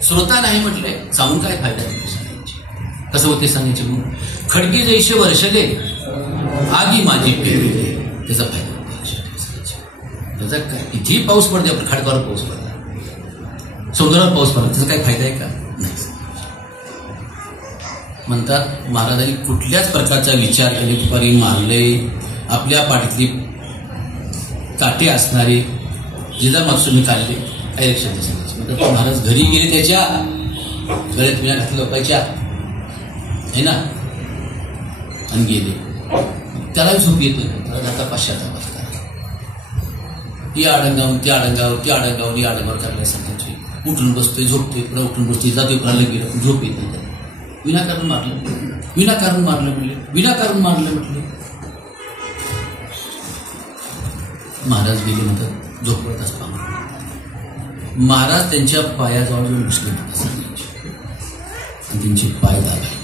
श्रोता नाही म्हटलंय सांगून काय फायदा सांगायचे. कसं होते सांगायचे मग, खडकी जैसे वर्षले आगी माझी पेरले, त्याचा फायदा होता. त्याचा काय कितीही पाऊस पडते, आपण खडकावर पाऊस पडला, समुद्रावर पाऊस पडला, त्याचा काय फायदा आहे का नाही. म्हणतात महाराजांनी कुठल्याच प्रकारचा विचार केले, दुपारी मारले, आपल्या पाठीतली काटे असणारे जिजामागसून काढले, काही लक्षात सांगायचे. म्हणतात महाराज घरी गेले, त्याच्या गळ्यात विना घातल्या लोकांच्या है ना, आणि गेले. त्याला झोप येत नाही, त्याला आता पश्चाताप असतात. या आडंगावून त्या आडंगावर, त्या आडंगावून या आडंगावर करायला सांगायचे. उठून बसतोय, झोपतोय, पुन्हा उठून बसतोय, जातोय, पुन्हा गेलं, झोप येत नाही. विनाकारण मारलं, विनाकारण मारलं म्हटले, विनाकारण मारलं म्हटले. महाराज गेले म्हणतात झोपवत असता. महाराज त्यांच्या पायाजवळ जाऊन बसले म्हणतात सांगायचे, आणि त्यांचे पाय दाबायचे.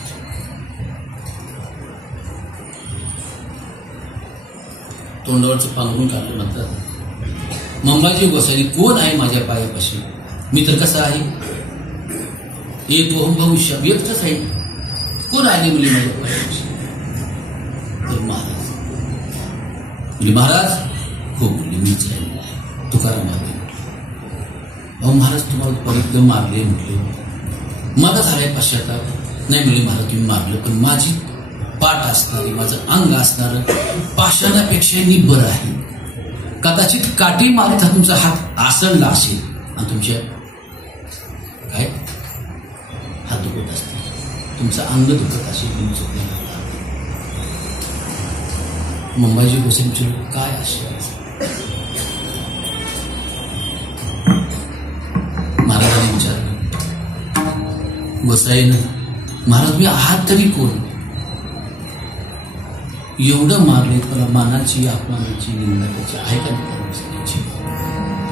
तोंडावरचं पांघरून काढलं. म्हणतात मंबाजी गोसावी कोण आहे माझ्या पायापाशी, मी तर कसा आहे, एक ओम भविष्य व्यक्तच आहे, कोण आले मुली माझ्या पायापाशी. तर महाराज म्हणजे महाराज हो मुली मीच आहे. तुकाराम मारले म्हटले, अहो महाराज तुम्हाला परिक्रम मारले म्हटले, मला झालाय पश्चाताप. नाही म्हणले महाराज तुम्ही मारलं, पण माझी पाठ असणारी, माझं अंग असणारं पाषाणापेक्षा निब्बर आहे. कदाचित काठी मारत हा तुमचा हात आसनला असेल आणि तुमच्या काय हात दुखत असतील, तुमचं अंग दुखत असेल, तुम्ही चुकले. मंबाजी गोसावींचे लोक काय असे. महाराजांनी विचारलं गोसाईनं, महाराज मी आहात तरी कोण, एवढं मारले, तुला मानाची अपमानाची निंदा त्याची आहे का नाही.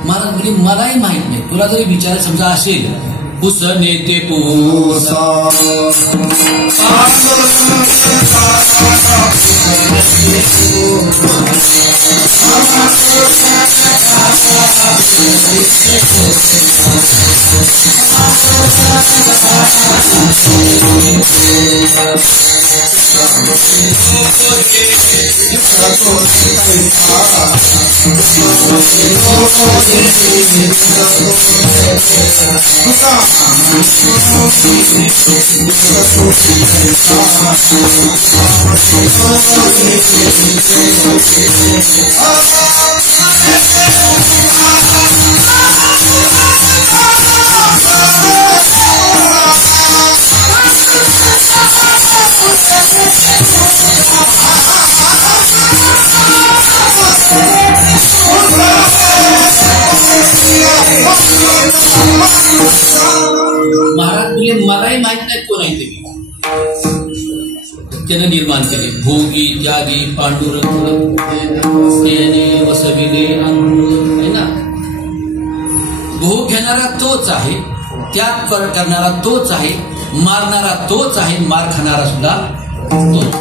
महाराज म्हणजे मलाही माहित नाही, तुला जरी विचार समजा असेल, पुसणे ते पुसा महाराज तुले मलाही माहित नाही कोण आहे ते. त्यानं निर्माण केले भोगी त्यागी पांडुरंग त्याने वसविले अंग है ना. भोग घेणारा तोच आहे, त्याग करणारा तोच आहे, मारणारा तोच आहे, मार खाणारा सुद्धा तोच.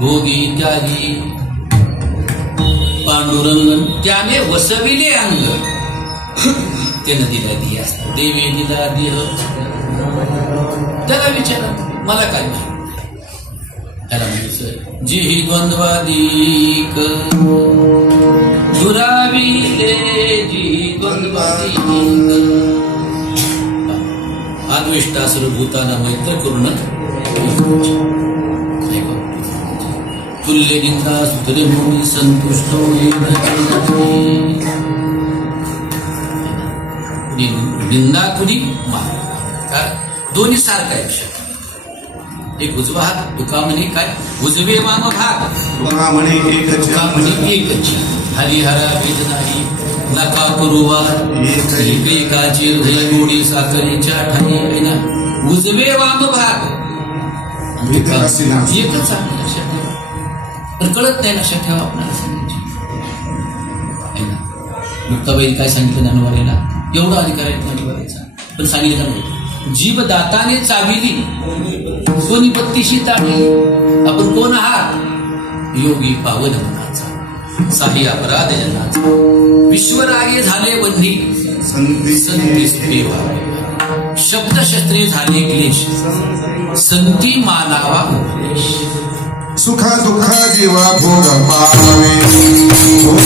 भोगी त्यागी पांडुरंग त्याने वसविले अंग त्यानं दिला देह असतात. देवी दिला देह. त्याला विचारा मला काय माहिती. याला म्हणायचं जी द्वंद्वादीक दुराविले जी द्वंद्वादीक आद्वेष्टा सर्वभूताना मैत्र करून तुल्य निंदा सुतरे मुनी संतुष्ट निंदा कुणी काय दोन्ही सारखा आहे शब्द एक उजवा हात तुका म्हणे काय उजवे वाम भाग तुका म्हणे एकच हरिहरा भेद नाही नका करू वाद एकेकाची हृदय गोडी साखरेच्या ठाई आहे ना उजवे वाम भाग एकच आहे लक्षात ठेवा पण कळत नाही लक्षात ठेवा आपल्याला सांगायची आहे ना मुक्ताबाई काय सांगितलं ज्ञानवारेला एवढा अधिकार आहे ज्ञानवारेचा पण सांगितलं नाही जीव दाताने चाविली कोणी बत्तीशी ताळली आपण कोण आहात योगी पावन मनाचा साही अपराध जनाचा विश्वराये झाले बंधी संती सुखी व्हावे शब्दशस्त्रे झाले क्लेश संती मानावा उपदेश सुख दुःख जीवा भोग पावे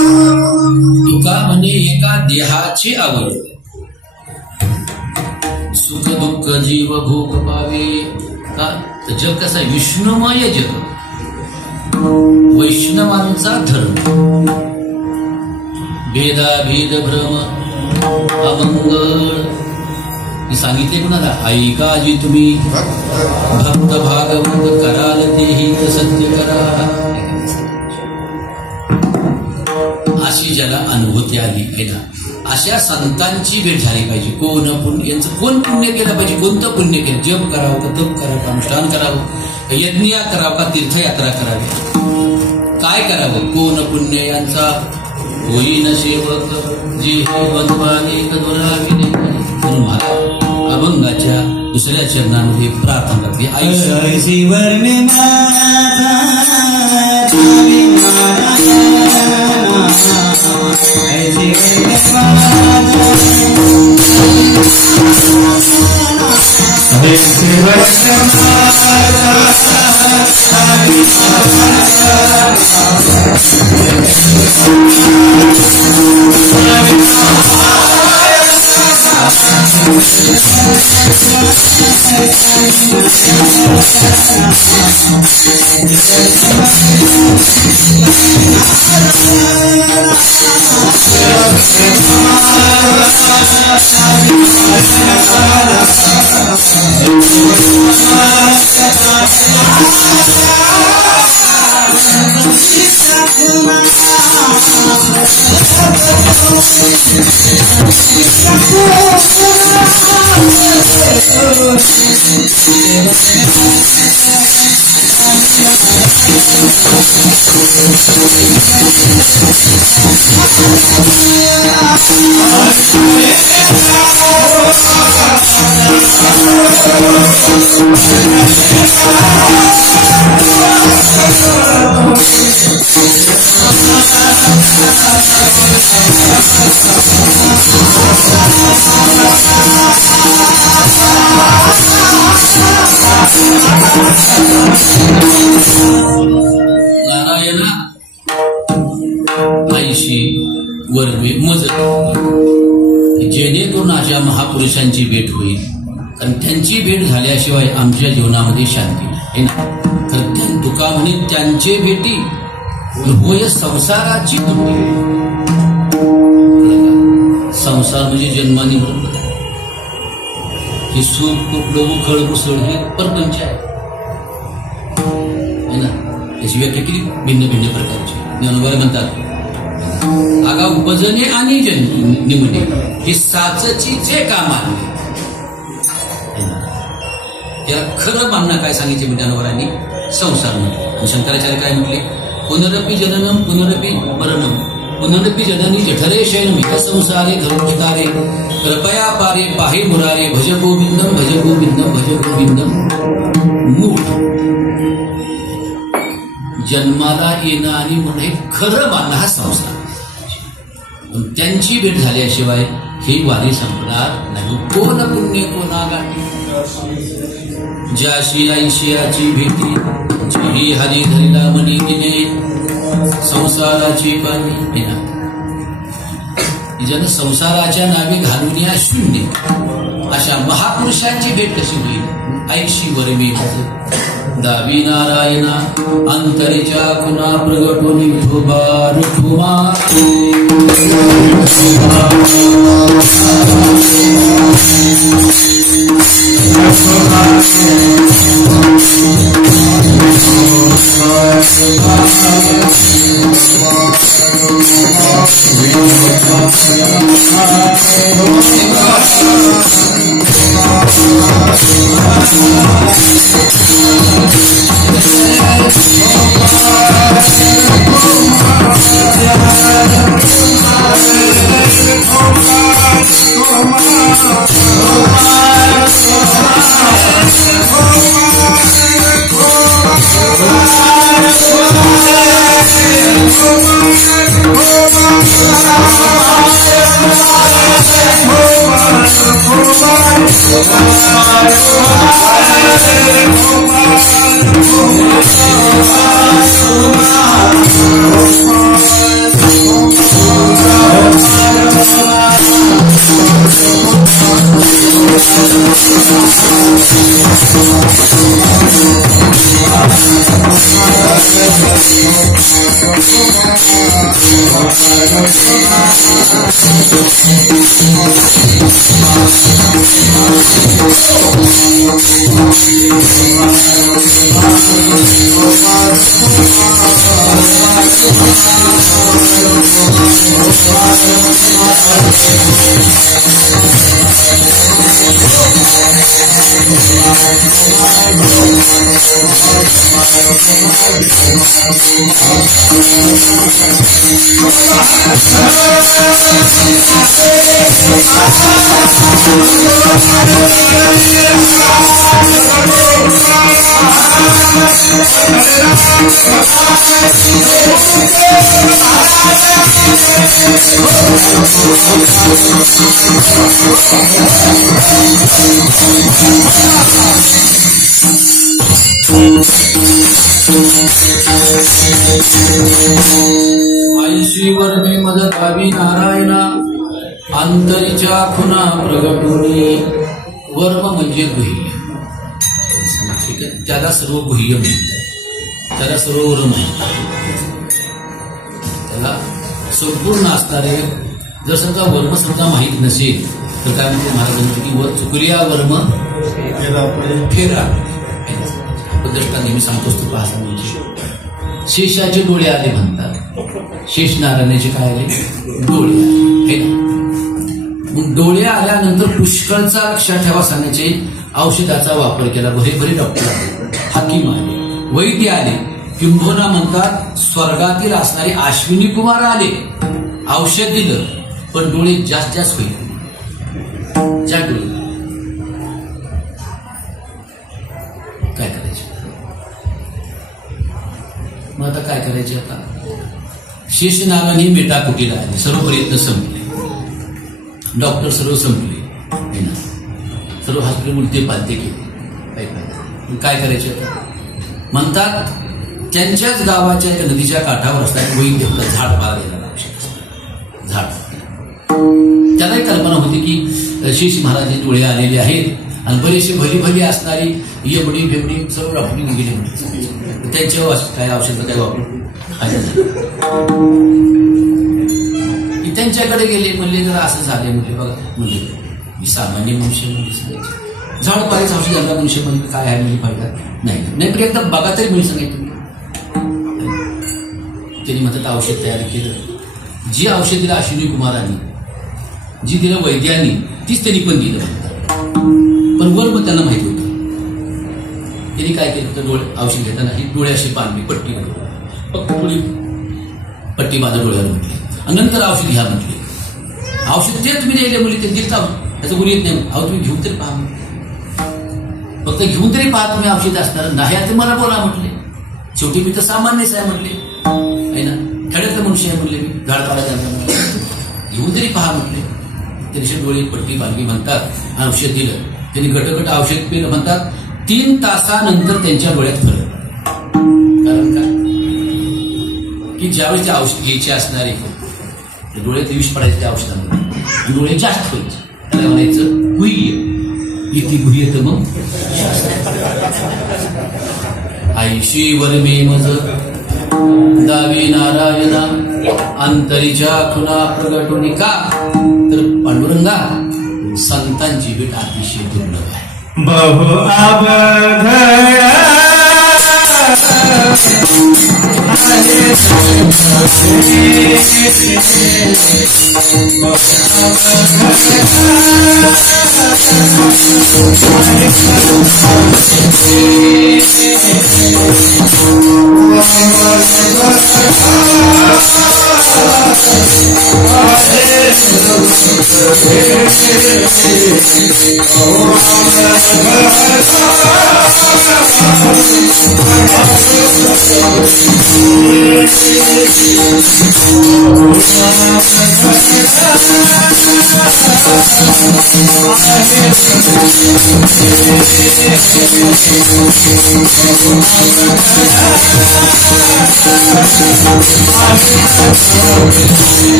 तुका म्हणे एका देहाची आवड सुख दुःख जीव भोग पावे का तर जग कसं आहे विष्णुमय जग वैष्णवांचा धर्म भेदाभेद भ्रम अमंगळ मी सांगितले कुणाला ऐका जी तुम्ही भक्त भागवत कराल तेही सत्य करा अशी ज्याला अनुभूती आली आहे ना अशा संतांची भेट झाली पाहिजे यांचं कोण पुण्य केलं पाहिजे कोणतं पुण्य केलं जप करावं का तप करावं का अनुष्ठान करावं यज्ञ करावं का तीर्थयात्रा करावी काय करावं कोण पुण्य यांचा होईन सेवक जे बंधवानेक दुराविले म्हणून मला अभंगाच्या दुसऱ्या चरणामध्ये प्रार्थना करते ऐशी नारायणा आईशी वर्मे मजत, जेणेकरून अशा महापुरुषांची भेट होईल. कारण त्यांची भेट झाल्याशिवाय आमच्या जीवनामध्ये शांती नाही ना. तर त्या तुका म्हणे त्यांचे भेटी होय संसाराची तुटी. संसार म्हणजे जन्माने बरोबर हे सुख डोबू खळ मुसळ हे प्रपंच आहे ना. त्याची व्याख्या किती भिन्न भिन्न प्रकारची ज्ञानोबा म्हणतात. आगा उपजने आणि निमणे हे साचची जे काम आहे याला खरं मानणं काय सांगितले ज्ञानोबांनी संसार म्हटले. आणि शंकराचार्य काय म्हटले, पुनरपी जननम पुनरपी मरणम पुनरपी जननी जठरे शयनमित संसारे धर्मतारे कृपया पारे पाहे मुरारे भज गोविंदम भज गोविंदम भज गोविंदम. मूळ जन्माला येणं आणि म्हणणं हे खरं मानणं हा संसार. त्यांची भेट झाल्याशिवाय ही वारी संपणार नाही. कोण पुण्य कोणा गाठी ज्याशी आईशियाची भेटी जी हरी धरिला मनी गेले संसाराची पाणी. जन संसाराच्या नावे घालून या शून्य अशा महापुरुषांची भेट कशी होईल. आईशी वर्मी दावी नारायणा अंतरीच्या कुणा प्रगटोनी विठोबा विठोबा. आईशी वर्मे मदत हवी नारायणा अंतरीच्या खुना प्रगटोनी. वर्म म्हणजे गुह्य. ठीक आहे, त्याला सर्व गुह्य म्हणतात, त्याला सर्व वर्म आहे. त्याला संपूर्ण असणारे जर समजा वर्म समजा माहीत नसेल तर काय म्हणते महाराजांचे की चुकलिया वर्म फेरा. दृष्टा नेहमी सांगतोच तो पाहता म्हणजे शेषाचे डोळे आले म्हणतात. शेष नारायणाचे काय आले डोळे. हे मग डोळे आल्यानंतर पुष्कळचा लक्षात ठेवा सांगायचे औषधाचा वापर केला. भरे डॉक्टर आले, हाकीम आले, वैद्य आले, किंबहुना म्हणतात स्वर्गातील असणारे अश्विनी कुमार आले, औषध दिलं, पण डोळे जास्त होईल. ज्या डोळे काय करायचे? मग आता काय करायचे? आता शेषनागाने मेटाकुटीला आले, सर्व प्रयत्न संपले, डॉक्टर सर्व संपले, सर्व हॉस्पिटल उलटे पालते केले, काय करायचे? आता म्हणतात त्यांच्याच गावाच्या त्या नदीच्या काठावर असतात वैद्य होता, झाड पाला गेला झाड. त्यालाही कल्पना होती की शेष महाराज डोळे आलेले आहेत आणि बरेचसे भली असणारी यमडी फेमडी सर्व डॉक्टरी गेले म्हणते, त्यांच्यावर काय औषध काय वापरू. त्यांच्याकडे गेले, म्हणले जरा असं झाले, म्हणजे बघा, म्हणजे मी सामान्य मनुष्य म्हणजे झाड पाहिजे औषध झाला मनुष्य म्हणजे काय आहे म्हणजे फायदा नाही, पण एकदा बघा तरी म्हणजे सांगायचं. त्यांनी म्हणतात औषध तयार केलं. जी औषध दिलं अश्विनी कुमारांनी, जी दिलं वैद्यांनी, तीच त्यांनी पण दिलं. पण वर पण त्यांना माहिती होतं. त्यांनी काय केलं तर डोळे औषध घेताना ही डोळ्याशी बांधली, पट्टी बांधली, फक्त थोडी पट्टी बांधा डोळ्यावर म्हटली आणि नंतर औषध घ्या म्हटले. औषध ते तुम्ही द्यायला मुली ते दिलता, त्याचं गुण येत नाही. अहो तुम्ही घेऊन तरी पहा, फक्त घेऊन तरी पहा तुम्ही औषध असणार. नाही आता मला बोला म्हटले, शेवटी मी तर सामान्यच आहे म्हटले, आहे ना, खेड्यातलं मनुष्य आहे म्हटले, मी झाड पाला घेऊन तरी पहा म्हटले. त्यांनी डोळे पट्टी बांधली म्हणतात, औषध दिलं, त्यांनी गटगट औषध पिलं म्हणतात. 3 तासानंतर त्यांच्या डोळ्यात फरक. कारण काय की ज्यावेळेस ते औषध घ्यायचे असणारे डोळ्यात विष पडायचे त्या औषधामध्ये, डोळे जास्त व्हायचे, त्याला म्हणायचं गुह्य. इथे गुह्य तर मग आईशी वरमे मज दावी नारायणा अंतरीच्या खुना प्रगटुनी. का तर पांडुरंगा संतांची भेट अतिशय दुर्लभ आहे. बहु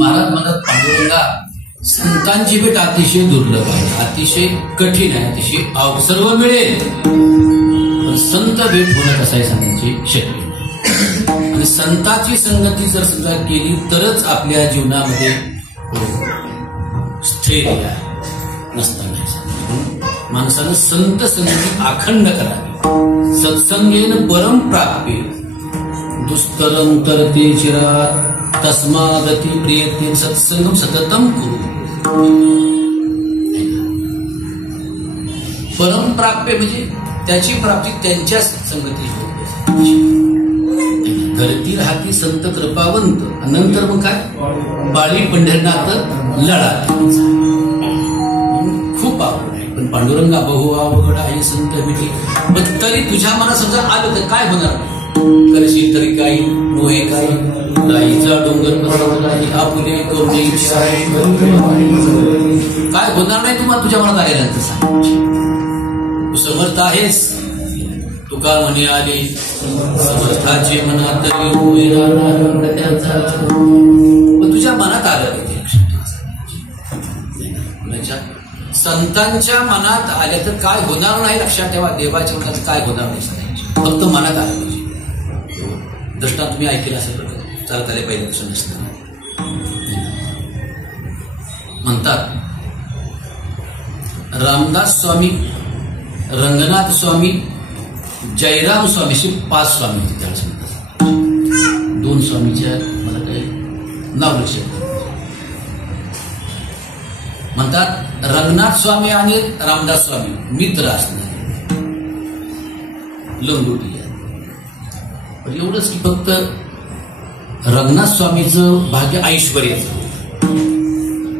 महाराज म्हणतात पांडुरंगा संतांची भेट अतिशय दुर्लभ आहे, अतिशय कठीण आहे, अतिशय सर्व मिळेल पण संत भेट होणं कसं आहे सांगायचे शक्य नाही. आणि संताची संगती जर समजा केली तरच आपल्या जीवनामध्ये स्थैर्य नसताना माणसानं संत संगती अखंड करावी. सत्संगेन परम प्राप्य दुस्तरम तरते चिरात तस्मादती प्रियते सत्संगम सततम कुरु. परमप्राप्य म्हणजे त्याची प्राप्ती त्यांच्या संगती होते. घरती राहती संत कृपावंत. नंतर मग काय बाळी पंढरनाथ लढा. खूप आवड आहे पण पांडुरंगा बहु अवघड आहे संत भेटी. पण तरी तुझ्या मनात समजा आलं तर काय होणार. करशील तरी काही मोहे काही राईचा डोंगर नाही आपुले करुणे इच्छा काय होणार नाही. तुम्हाला तुझ्या मनात आलेल्यानंतर सांग. तू समर्थ आहेस. तुका म्हणे आले समर्थाचे मनात तुझ्या मनात आलं संतांच्या मनात आल्या तर काय होणार नाही. लक्षात ठेवा. देवाच्या मनात काय होणार नाही. फक्त मनात आलं पाहिजे. दृष्टांत तुम्ही ऐकलं असेल बरं. चालत आले पहिल्यापासून नसतं. म्हणतात रामदास स्वामी, रंगनाथ स्वामी, जयराम स्वामीशी 5 स्वामी होते त्याला सांगतात. 2 स्वामीच्या मला काही नाव लक्षात म्हणतात. रंगनाथ स्वामी आणि रामदास स्वामी मित्र असणार लंगोटी. पण एवढंच की फक्त रंगनाथ स्वामीचं भाग्य ऐश्वर्याचं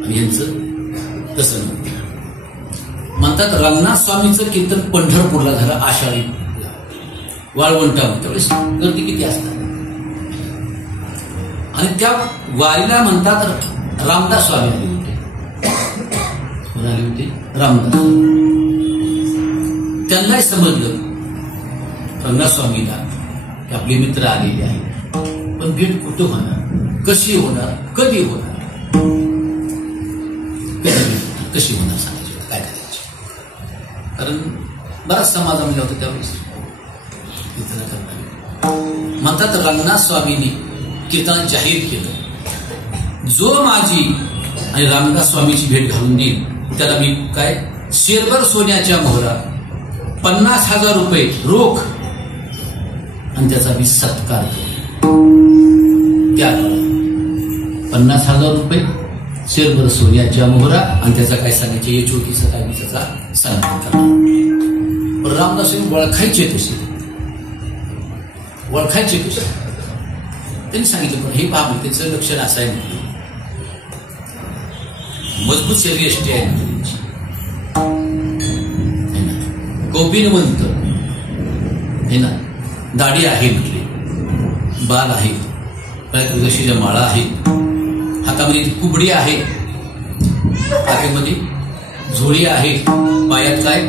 आणि यांचं तसं नव्हतं. म्हणतात रंगनाथ स्वामीचं कीर्तन पंढरपूरला झालं. आषाढी वाळवंटावर त्यावेळेस गर्दी किती असतात. आणि त्या वारीला म्हणतात रामदास स्वामी आले होते. कोण आले होते. रामदास. त्यांनाही समजलं रंगनाथ स्वामीला की आपले मित्र आलेले आहेत. पण भेट कुठं होणार, कशी होणार, कधी होणार, कशी होणार सांगायची काय करायची. कारण बराच समाज आमला होता त्यावेळेस. म्हणतात रंगनाथ स्वामींनी कीर्तन जाहीर केलं. जो माझी आणि रामदास स्वामीची भेट घालून देईल त्याला मी काय शेरभर सोन्याच्या मोहरा 50,000 रुपये रोख आणि त्याचा मी सत्कार केला. त्या 50,000 रुपये शेरभर सोन्याच्या मोहरा आणि त्याचा काय सांगायचे ये चोटीचा काय मी त्याचा सन्मान करणार. पण रामदास स्वामी ओळखायचे कसे, ओळखायचे कसे त्यांनी सांगितलं. पण हे पहा त्याचं लक्षण असं आहे म्हटलं मजबूत शरीरयष्टी आहे कौपिनवंत हे ना. दाढी आहे म्हटले, बाल आहे, पायात रुद्राक्षाच्या माळा आहेत, हातामध्ये कुबडी आहे, हातामध्ये झोळी आहे, पायात काय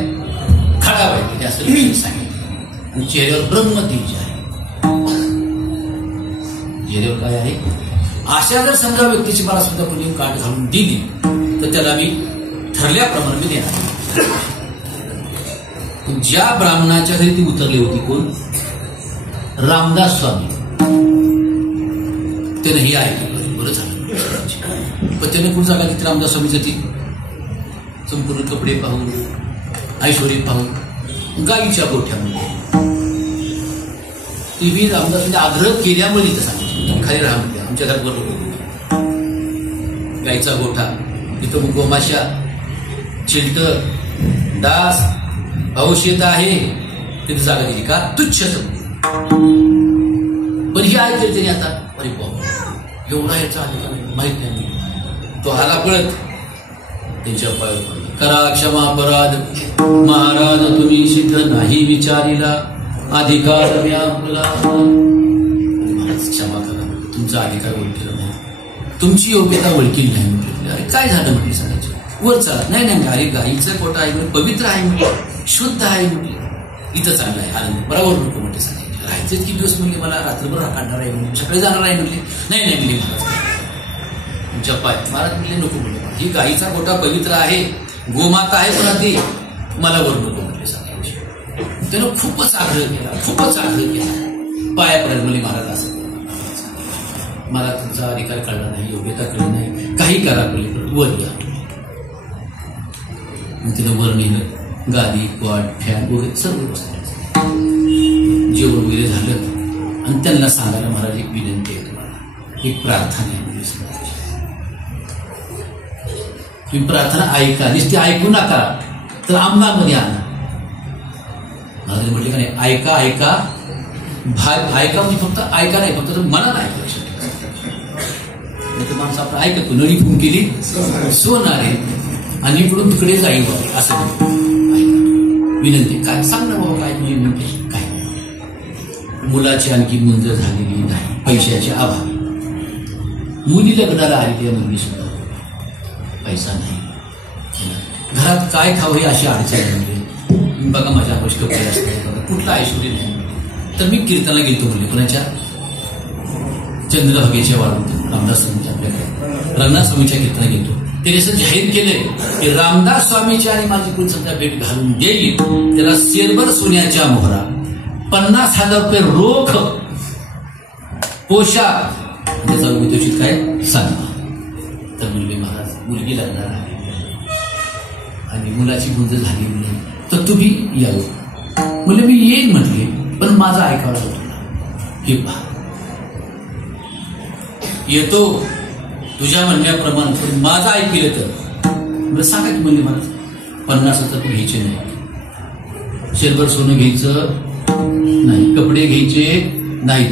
खडा वाईट असं लक्षण सांगितलं. आणि चेहऱ्यावर ब्रह्मतेज आहे. चेहऱ्यावर काय आहे. अशा जर समजा व्यक्तीची मला सुद्धा कोणी काठ घालून दिली तर त्याला मी ठरल्याप्रमाणे मी देणार. ज्या ब्राह्मणाच्या घरी ती उतरली होती कोण रामदास स्वामी त्याने ही ऐकलं. बरं झालं. पण त्याने कुठं जागा की रामदास स्वामीचं ती संपूर्ण कपडे पाहून ऐश्वर्य पाहून गाईच्या गोठ्यामध्ये ती मी रामदास आग्रह केल्यामुळे इथं सांगितलं खाली राहा म्हणजे आमच्या घरात बरोबर गाईचा गोठा इथं गोमाशा चिलट डास औषध आहे तिथे जागा दिली का तुच्छ. पण ही ऐकली त्याने आता अरे बाबा एवढा याचा अधिकार माहित नाही. तो हाला पळत त्यांच्या पायावर पडला. करा क्षमा अपराध महाराज तुम्ही सिद्ध नाही विचारीला अधिकार महाराज क्षमा करा तुमचा अधिकार ओळखीला नाही, तुमची योग्यता ओळखीली नाही म्हटलं. अरे काय झालं म्हटलं सांगायचं वर चालत नाही नाही अरे गाईचा कोटा आहे म्हणजे पवित्र आहे म्हटलं, शुद्ध आहे म्हटलं, इथं चांगलं आहे आनंद बरोबर नको म्हटलं सांगायचं. राहायचे किती दिवस म्हणले मला रात्रभर काढणार आहे म्हणून सकाळी जाणार आहे म्हटले नाही नाही म्हणले महाराज तुमच्या पाय महाराज म्हणले नको म्हणले ही गाईचा गोटा पवित्र आहे गोमाता आहे पण ती मला वर नको म्हटले सांगायचे. त्यानं खूपच आग्रह केला, खूपच आग्रह केला पायापर्यंत म्हणले महाराज असं मला तुमचा अधिकार कळला नाही, योग्यता कळली नाही, काही करा पलीकडे वर घ्या. मग तिनं वर नेलं गादी क्वाड फॅन वगैरे सर्व बसले. जेवण वगैरे झालं आणि त्यांना सांगायला महाराज एक विनंती आहे तुम्हाला, एक प्रार्थना आहे म्हणजे सांगायची. तुम्ही प्रार्थना ऐका, नुसती ऐकू नका तर अंमलामध्ये आणा. महाराज म्हटले का नाही, ऐका ऐका ऐका म्हणजे फक्त ऐका नाही, फक्त मनात ऐका. लक्षात ठेवा, माणसं आपण ऐकतो, नळी फोन केली सोनारे आणि इकडून तिकडे जाईल बाबा असं विनंती. काय सांग ना बाबा, काय तुझी म्हणते काय. मुलाची आणखी मुंज झालेली नाही, पैशाच्या अभावी. मुली लग्नाला आली त्या मुलगी सुद्धा पैसा नाही, घरात काय खावं ही अशी अडचण म्हणजे. बघा माझ्या आवश्यक कपडे असते, बघा कुठलं ऐश्वर्य नाही. तर मी कीर्तनाला गेलतो म्हणजे कोणाच्या चंद्रभागेच्या वाढून रामदास स्वामीच्या आपल्याकडे रंगनाथ स्वामीच्या कीर्तना गेलतो. त्याने असं जाहीर केलंय की रामदास स्वामीची आणि माझी कोण समजा भेट घालून देईल त्याला शेरभर सोन्याच्या मोहरा, 50,000 रुपये रोख, पोशाख, त्याचा उद्योजित काय सांगा. तर मुलगी महाराज मुलगी लागणार आहे आणि मुलाची गुंज झाली नाही तर तुम्ही यावं. म्हणजे मी येईन म्हटले, पण माझा ऐकावं होतं हे पहा येतो तुझ्या म्हणण्याप्रमाणे, माझा ऐकलं तर सांगा की म्हणजे मला 50,000 घ्यायचे नाही, शेरभर सोनं घ्यायचं नाही, कपडे घ्यायचे नाही,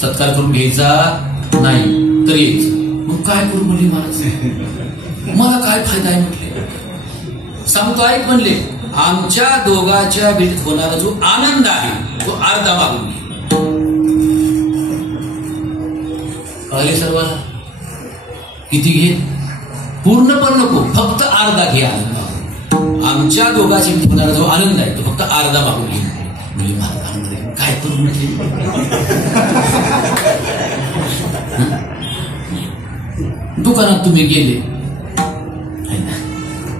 सत्कार करून घ्यायचा नाही, तर यायचं. मग काय करू म्हणले महाराज, मला काय फायदा आहे म्हटले. सांगतो ऐक म्हणले, आमच्या दोघाच्या भेटीत होणारा जो आनंद आहे तो अर्धा मागून घे. कळले सर्वांना, किती घे, पूर्ण पण नको, फक्त अर्धा घे आनंद. आमच्या दोघाची भेटीत होणारा जो आनंद आहे तो फक्त अर्धा मागून घे. म्हणजे मला आनंद आहे, काय करू म्हटले. दुकानात तुम्ही गेले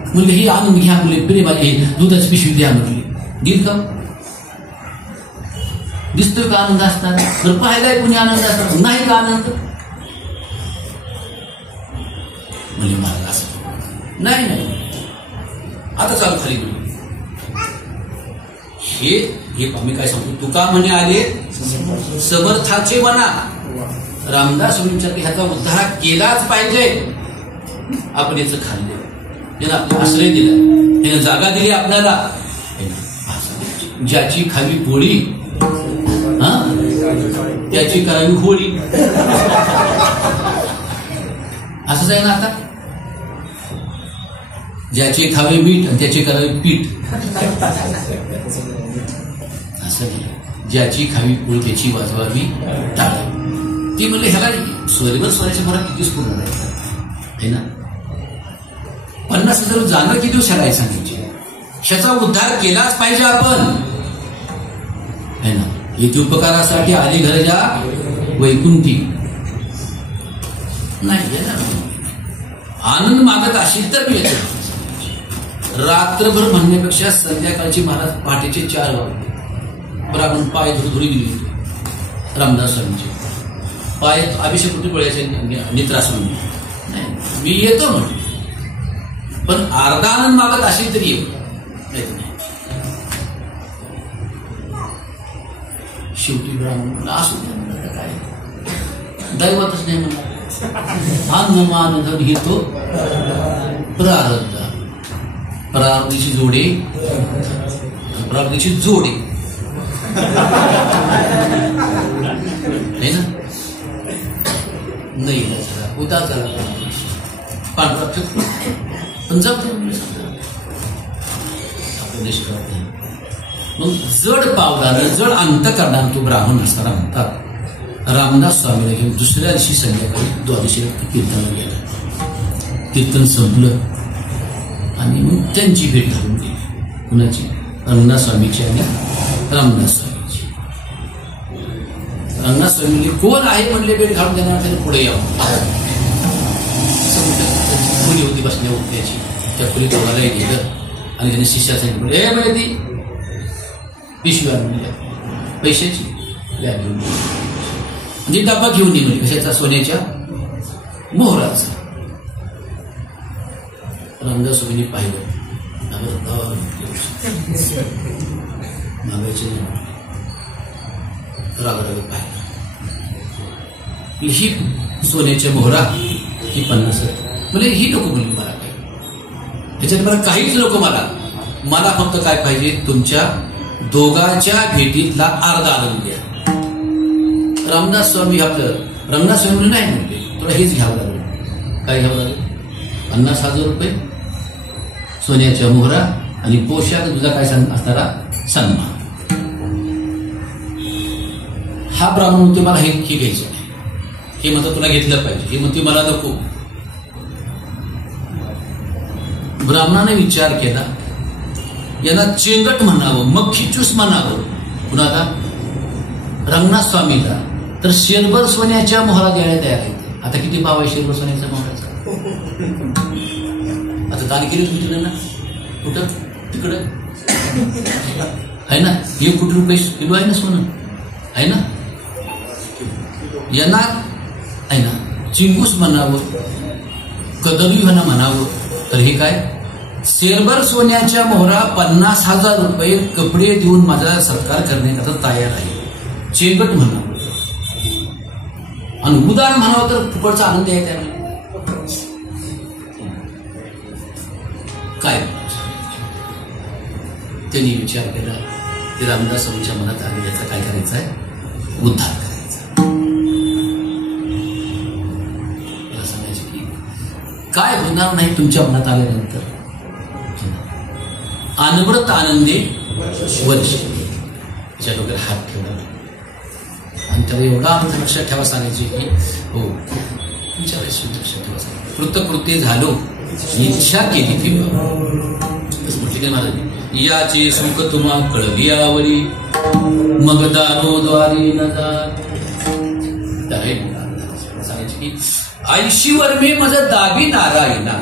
म्हणजे ही आणून घ्या मुले, प्रेमाने दुधाची पिशवी द्या म्हटली, दिल का. दिसतोय का आनंद असणार, तर पाहायलाय कुणी आनंद असणार नाही का आनंद. म्हणजे मला असं नाही नाही आता चालू खाली हे मी काय सांगतो, तुका म्हणे आले समर्थाचे मना. रामदास स्वामींच्या ह्याचा उद्धार केलाच पाहिजे. आपण याचं खाल्ले, त्यानं आपला आश्रय दिला, त्यानं जागा दिली आपल्याला. ज्याची खावी पोळी त्याची करावी होळी, असंच आहे ना. आता ज्याचे खावे मीठ आणि त्याचे करावे पीठ, असं नाही. ज्याची खावी पोळी त्याची वाजवावी टाळ. ती म्हणले ह्याला स्वरीवर स्वराच्या मला कितीच पूर्ण आहे ना. 50,000 जाणं किती दिवस ह्याला सांगायचे, ह्याचा उद्धार केलाच पाहिजे आपण है ना. येथे उपकारासाठी आली घरच्या वैकुंठी नाही ना. आनंद मागत असेल तर मी रात्रभर म्हणण्यापेक्षा संध्याकाळची महाराज पहाटेचे 4 वाजले बरं आपण पाय धुरी दिली. रामदास स्वामींचे पाय अभिषेक कुठे पळायचे नित्रास नाही, मी येतो म्हटलं, पण अर्धा आनंद मागत असेल तरी येऊ. शेवटी ब्राह्मण असू द्या काय दैवतच नाही म्हणा. अन्न मान धन घेतो प्रारब्ध, प्रारब्धीची जोडे, प्रारब्धीची जोडे ना. नाही उदा झाला पांढरा पण जपतो आपण निष्काळजी. मग जड पावलानं जड अंतकरणानं तो ब्राह्मण असणारा म्हणतात. रामदास स्वामीला घेऊन दुसऱ्या दिवशी संध्याकाळी द्वादशीला कीर्तनाला गेला. कीर्तन संपलं आणि मग त्यांची भेट घालून गेली. कुणाची, रंगनाथ स्वामीची आणि रामदास स्वामीची. रंगनाथ स्वामी कोण आहे म्हणले, भेट घालून देणार त्याने पुढे यावं. खोली होती बसल्या उठण्याची, त्या खोलीत बघायला गेलं आणि त्याने शिष्या सांगितलं, हे माहिती पिशवी आणून पैशाची बॅग घेऊन, म्हणजे डब्बा घेऊन ये म्हणजे कशाचा, सोन्याच्या मोहराचा. रामदास स्वामींनी पाहिलं, मागायचे नाही. रागाराग पाहिलं. ही सोन्याच्या मोहरा ही 50 म्हणजे ही नको मुलगी मला काय, त्याच्यात मला काहीच नको. मला फक्त काय पाहिजे, तुमच्या दोघांच्या भेटीतला अर्धा आनंद द्या. रामदास स्वामी रामदास स्वामी नाही म्हणते, तुला हेच घ्यावं लागेल. काय घ्यावं लागेल? 50,000 रुपये, सोन्याच्या मोहरा आणि पोशाख तुझा काय असणारा सन्मान. हा ब्राह्मण म्हणतो मला हे घ्यायचं नाही, हे म्हणतो तुला घेतलं पाहिजे, हे म्हणते मला नको. ब्राह्मणाने विचार केला, यांना चेंगट म्हणावं, मक्खी चूस म्हणावं कुणाला? रंगनाथ स्वामीला. तर शेरभर सोन्याच्या मोहरा द्यायला तयार आहेत. आता किती भाव आहे शेरभर सोन्याच्या मोहराचा? आता दान केली तुमच्याकडे ना, कुठं तिकडं आहे ना, 1 कोटी रुपये किलो आहे ना सोनं, आहे ना. यांना आहे ना चिंगूस म्हणावं, कदरी म्हणावं. तर हे काय, शेरभर सोन्याच्या मोहरा 50,000 रुपये कपडे देऊन माझा सत्कार करण्याकरता तयार आहे. चेंगट म्हणावं आणि उदार म्हणावं तर फुकटचा आनंद आहे त्याला. काय त्यांनी विचार केला की रामदास स्वामींच्या मनात आले, त्याचा काय करायचं आहे, उद्धार करायचा. मला सांगायचं की काय होणार नाही तुमच्या मनात आल्यानंतर. अनवरत आनंदे वर्ष त्याच्या डोक्यात हात ठेवला आणि त्याला एवढा आनंद लक्षात ठेवा सांगायचे की हो विचारायची लक्षात ठेवा सांगायचे. कृतकृत्य झालो, इच्छा केली ती म्हटली काय महाराज, याचे सुख तुम्हा कळवी आवरी, मग दारोद्वारी न जात. सांगायचे की 80 वर्मे माझं दाबी नारायणा.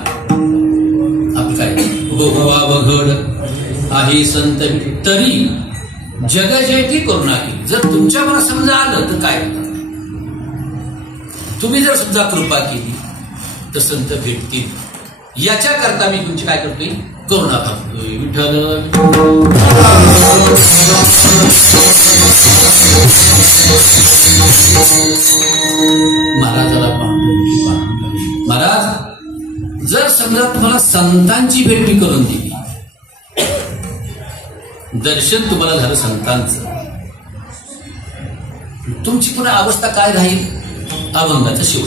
आपलं काय भोगवा वघड आहे संत तरी जगजयती करू नाही. जर तुमच्या मला समजा आलं तर काय होतं, तुम्ही जर समजा कृपा केली तर संत भेटतील. याच्या करता मी तुमची काय करतोय, करुणा भागतोय. विठ्ठल महाराजाला महाराज जर समजा तुम्हाला संतांची भेट मी करून दिली, दर्शन तुम्हाला झालं संतांचं, तुमची पुन्हा अवस्था काय राहील, अभंगाचं शिव.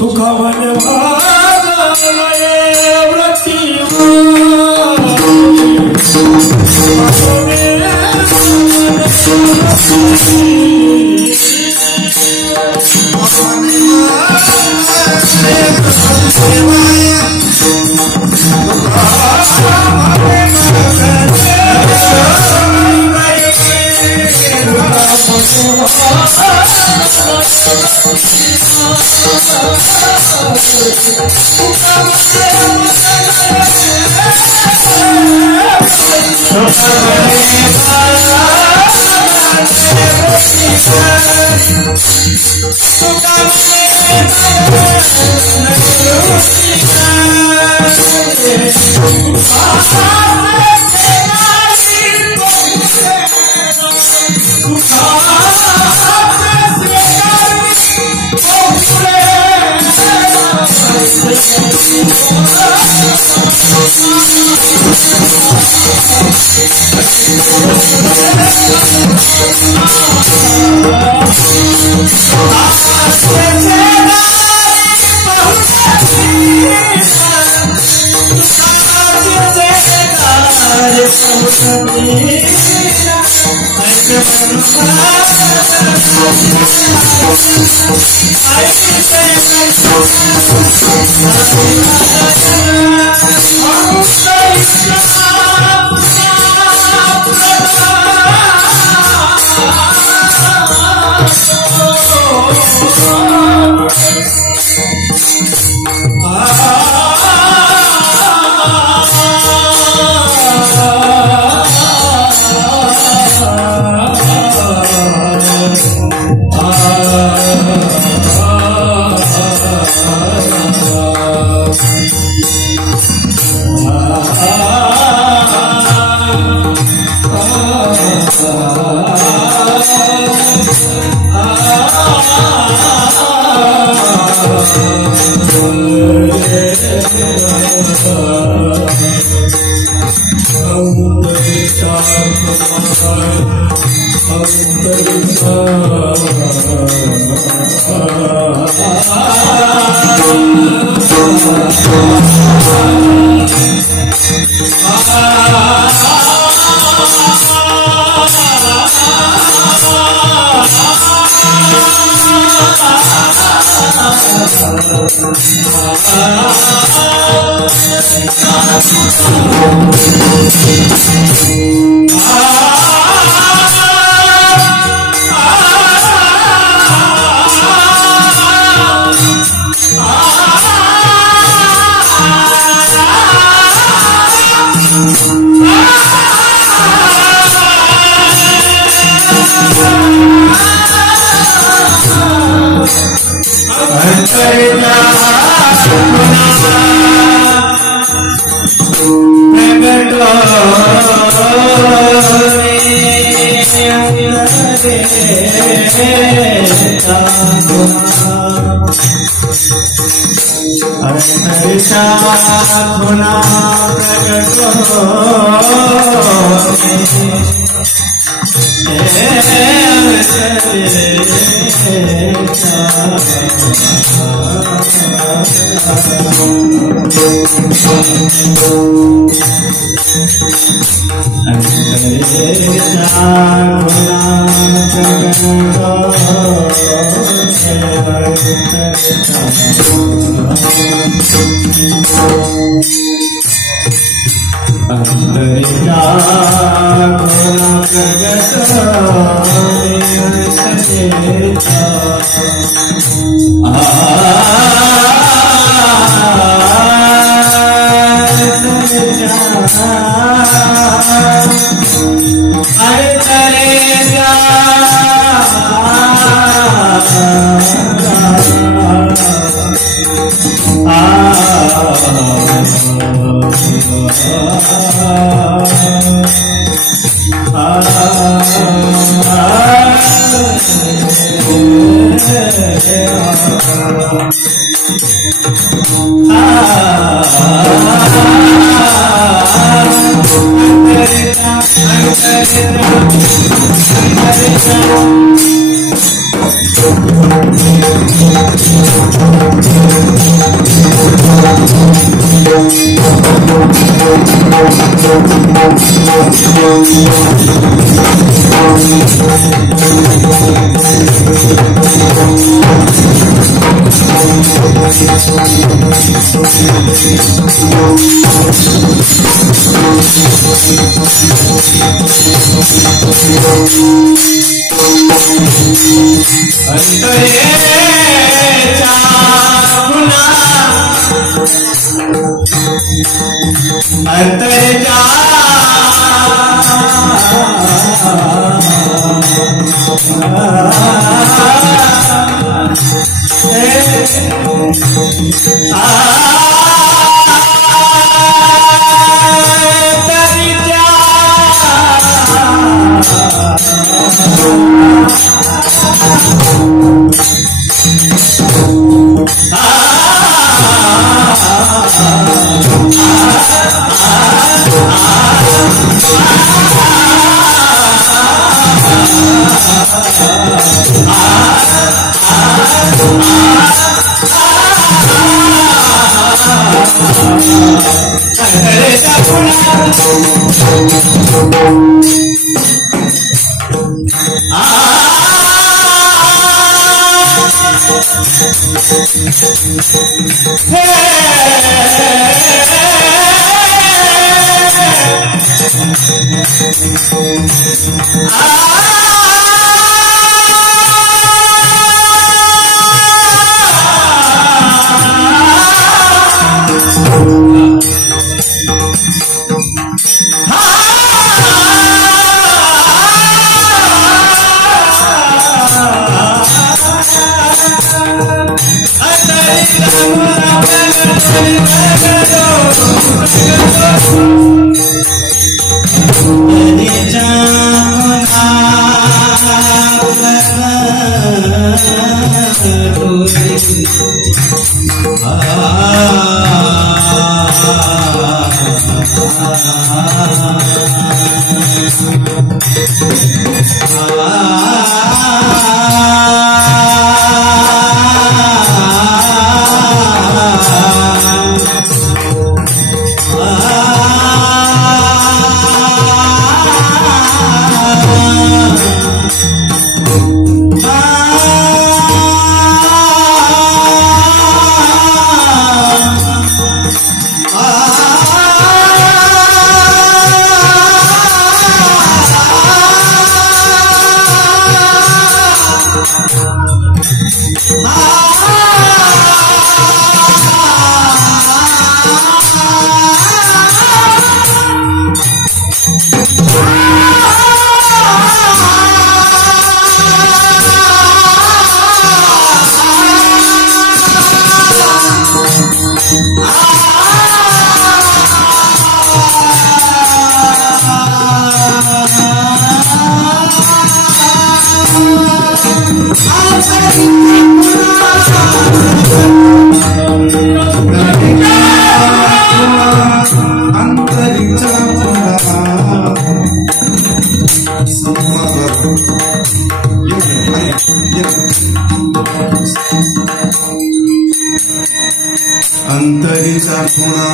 अंतरीचा खुणा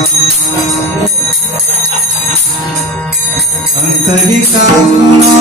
अंतरीचा खुणा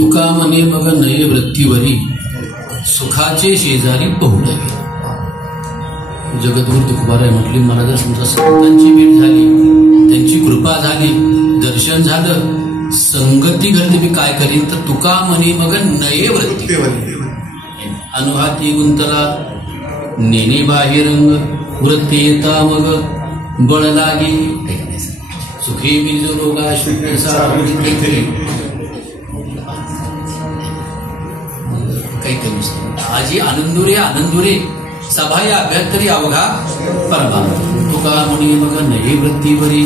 तुका म्हणे मग नये वृत्तीवरी सुखाचे शेजारी पहुडे. जगद्गुरु तुकोबाराय म्हटले, मला जर समजा संतांची भेट झाली, त्यांची कृपा झाली, दर्शन झालं, संगती घडली, मी काय करीन तर तुका म्हणे मग नये वृत्ती. अनुहाती गुंतला नेने बाहेरंग, वृत्ती येता मग बळ लागे. सुखी बिंजो रोगा शून्य काही कमी नसते. आजी आनंदुरे आनंदुरे सभाया अभ्यंतरी अवघा परमात्मा. तुका म्हणे मग नये वृत्तीवरी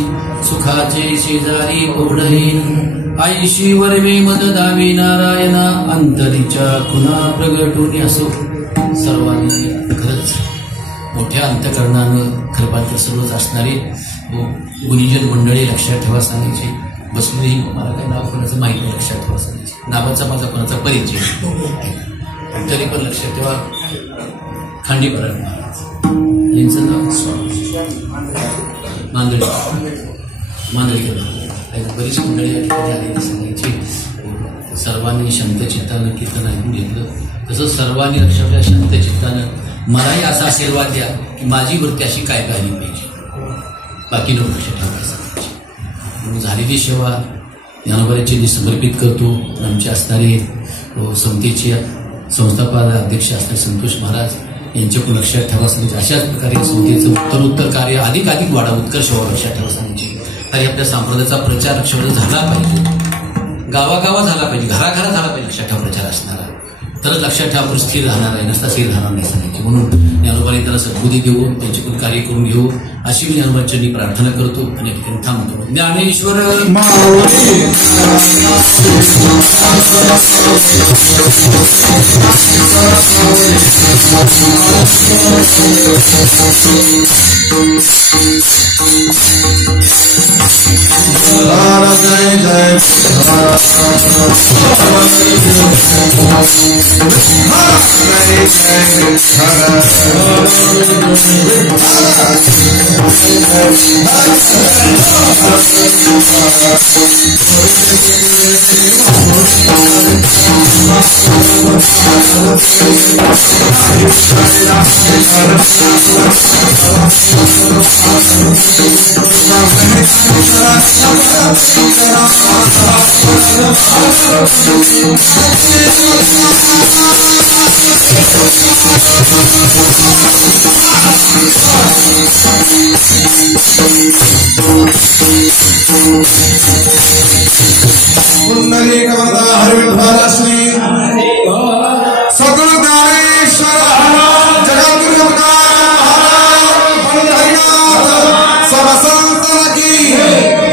सुखाचे शेजारी पहुडहीन. आईशी वरवे मद दावी नारायणा, अंतरीच्या खुणा प्रगटून. असो सर्वांनी खरंच मोठ्या अंतकरणानं कृपांतर सर्वच असणारे गुणीजन मंडळी लक्षात ठेवा सांगायचे. बसलेही मला काही नाव कोणाचं माहिती नाही, लक्षात ठेवा सांगायचे. नावाचा माझा कोणाचा परिचय तरी पण लक्षात ठेवा. खांडीपरायण महाराज यांचं नाव मांदळीकर बरीच मंडळी या ठिकाणी आलेली सांगायची. सर्वांनी शांत चित्तानं कीर्तन ऐकून घेतलं. तसं सर्वांनी लक्षात ठेवा शांत चित्तानं मलाही असा आशीर्वाद द्या की माझी वृत्ती अशी काय झाली पाहिजे, बाकी नको लक्षात ठेवायचं सांगायची. म्हणून झालेली सेवा ज्ञानोबाची समर्पित करतो. आमचे असणारे समितीचे संस्थापक अध्यक्ष असणारे संतोष महाराज यांच्याकडून लक्षात ठेवा सांगायचे. अशाच प्रकारे संस्थेचं उत्तरोत्तर कार्य अधिकाधिक वाढा, उत्कर्ष व्हावं लक्षात ठेवा सांगायचे. तरी आपल्या संप्रदायाचा प्रचार लक्षात झाला पाहिजे, गावागावा झाला पाहिजे, घराघरा झाला पाहिजे लक्षात ठेवा प्रचार असणारा. तरच लक्षात ठेवा आपण स्थिर राहणार आहे, नसता स्थिर राहणार नाही सांगायचे. म्हणून ज्ञानोबाने त्याला सद्बुद्धी देऊ, त्यांचे पण कार्य करून घेऊ अशी मी ज्ञानोबाच्यांनी प्रार्थना करतो आणि थांबतो. ज्ञानेश्वर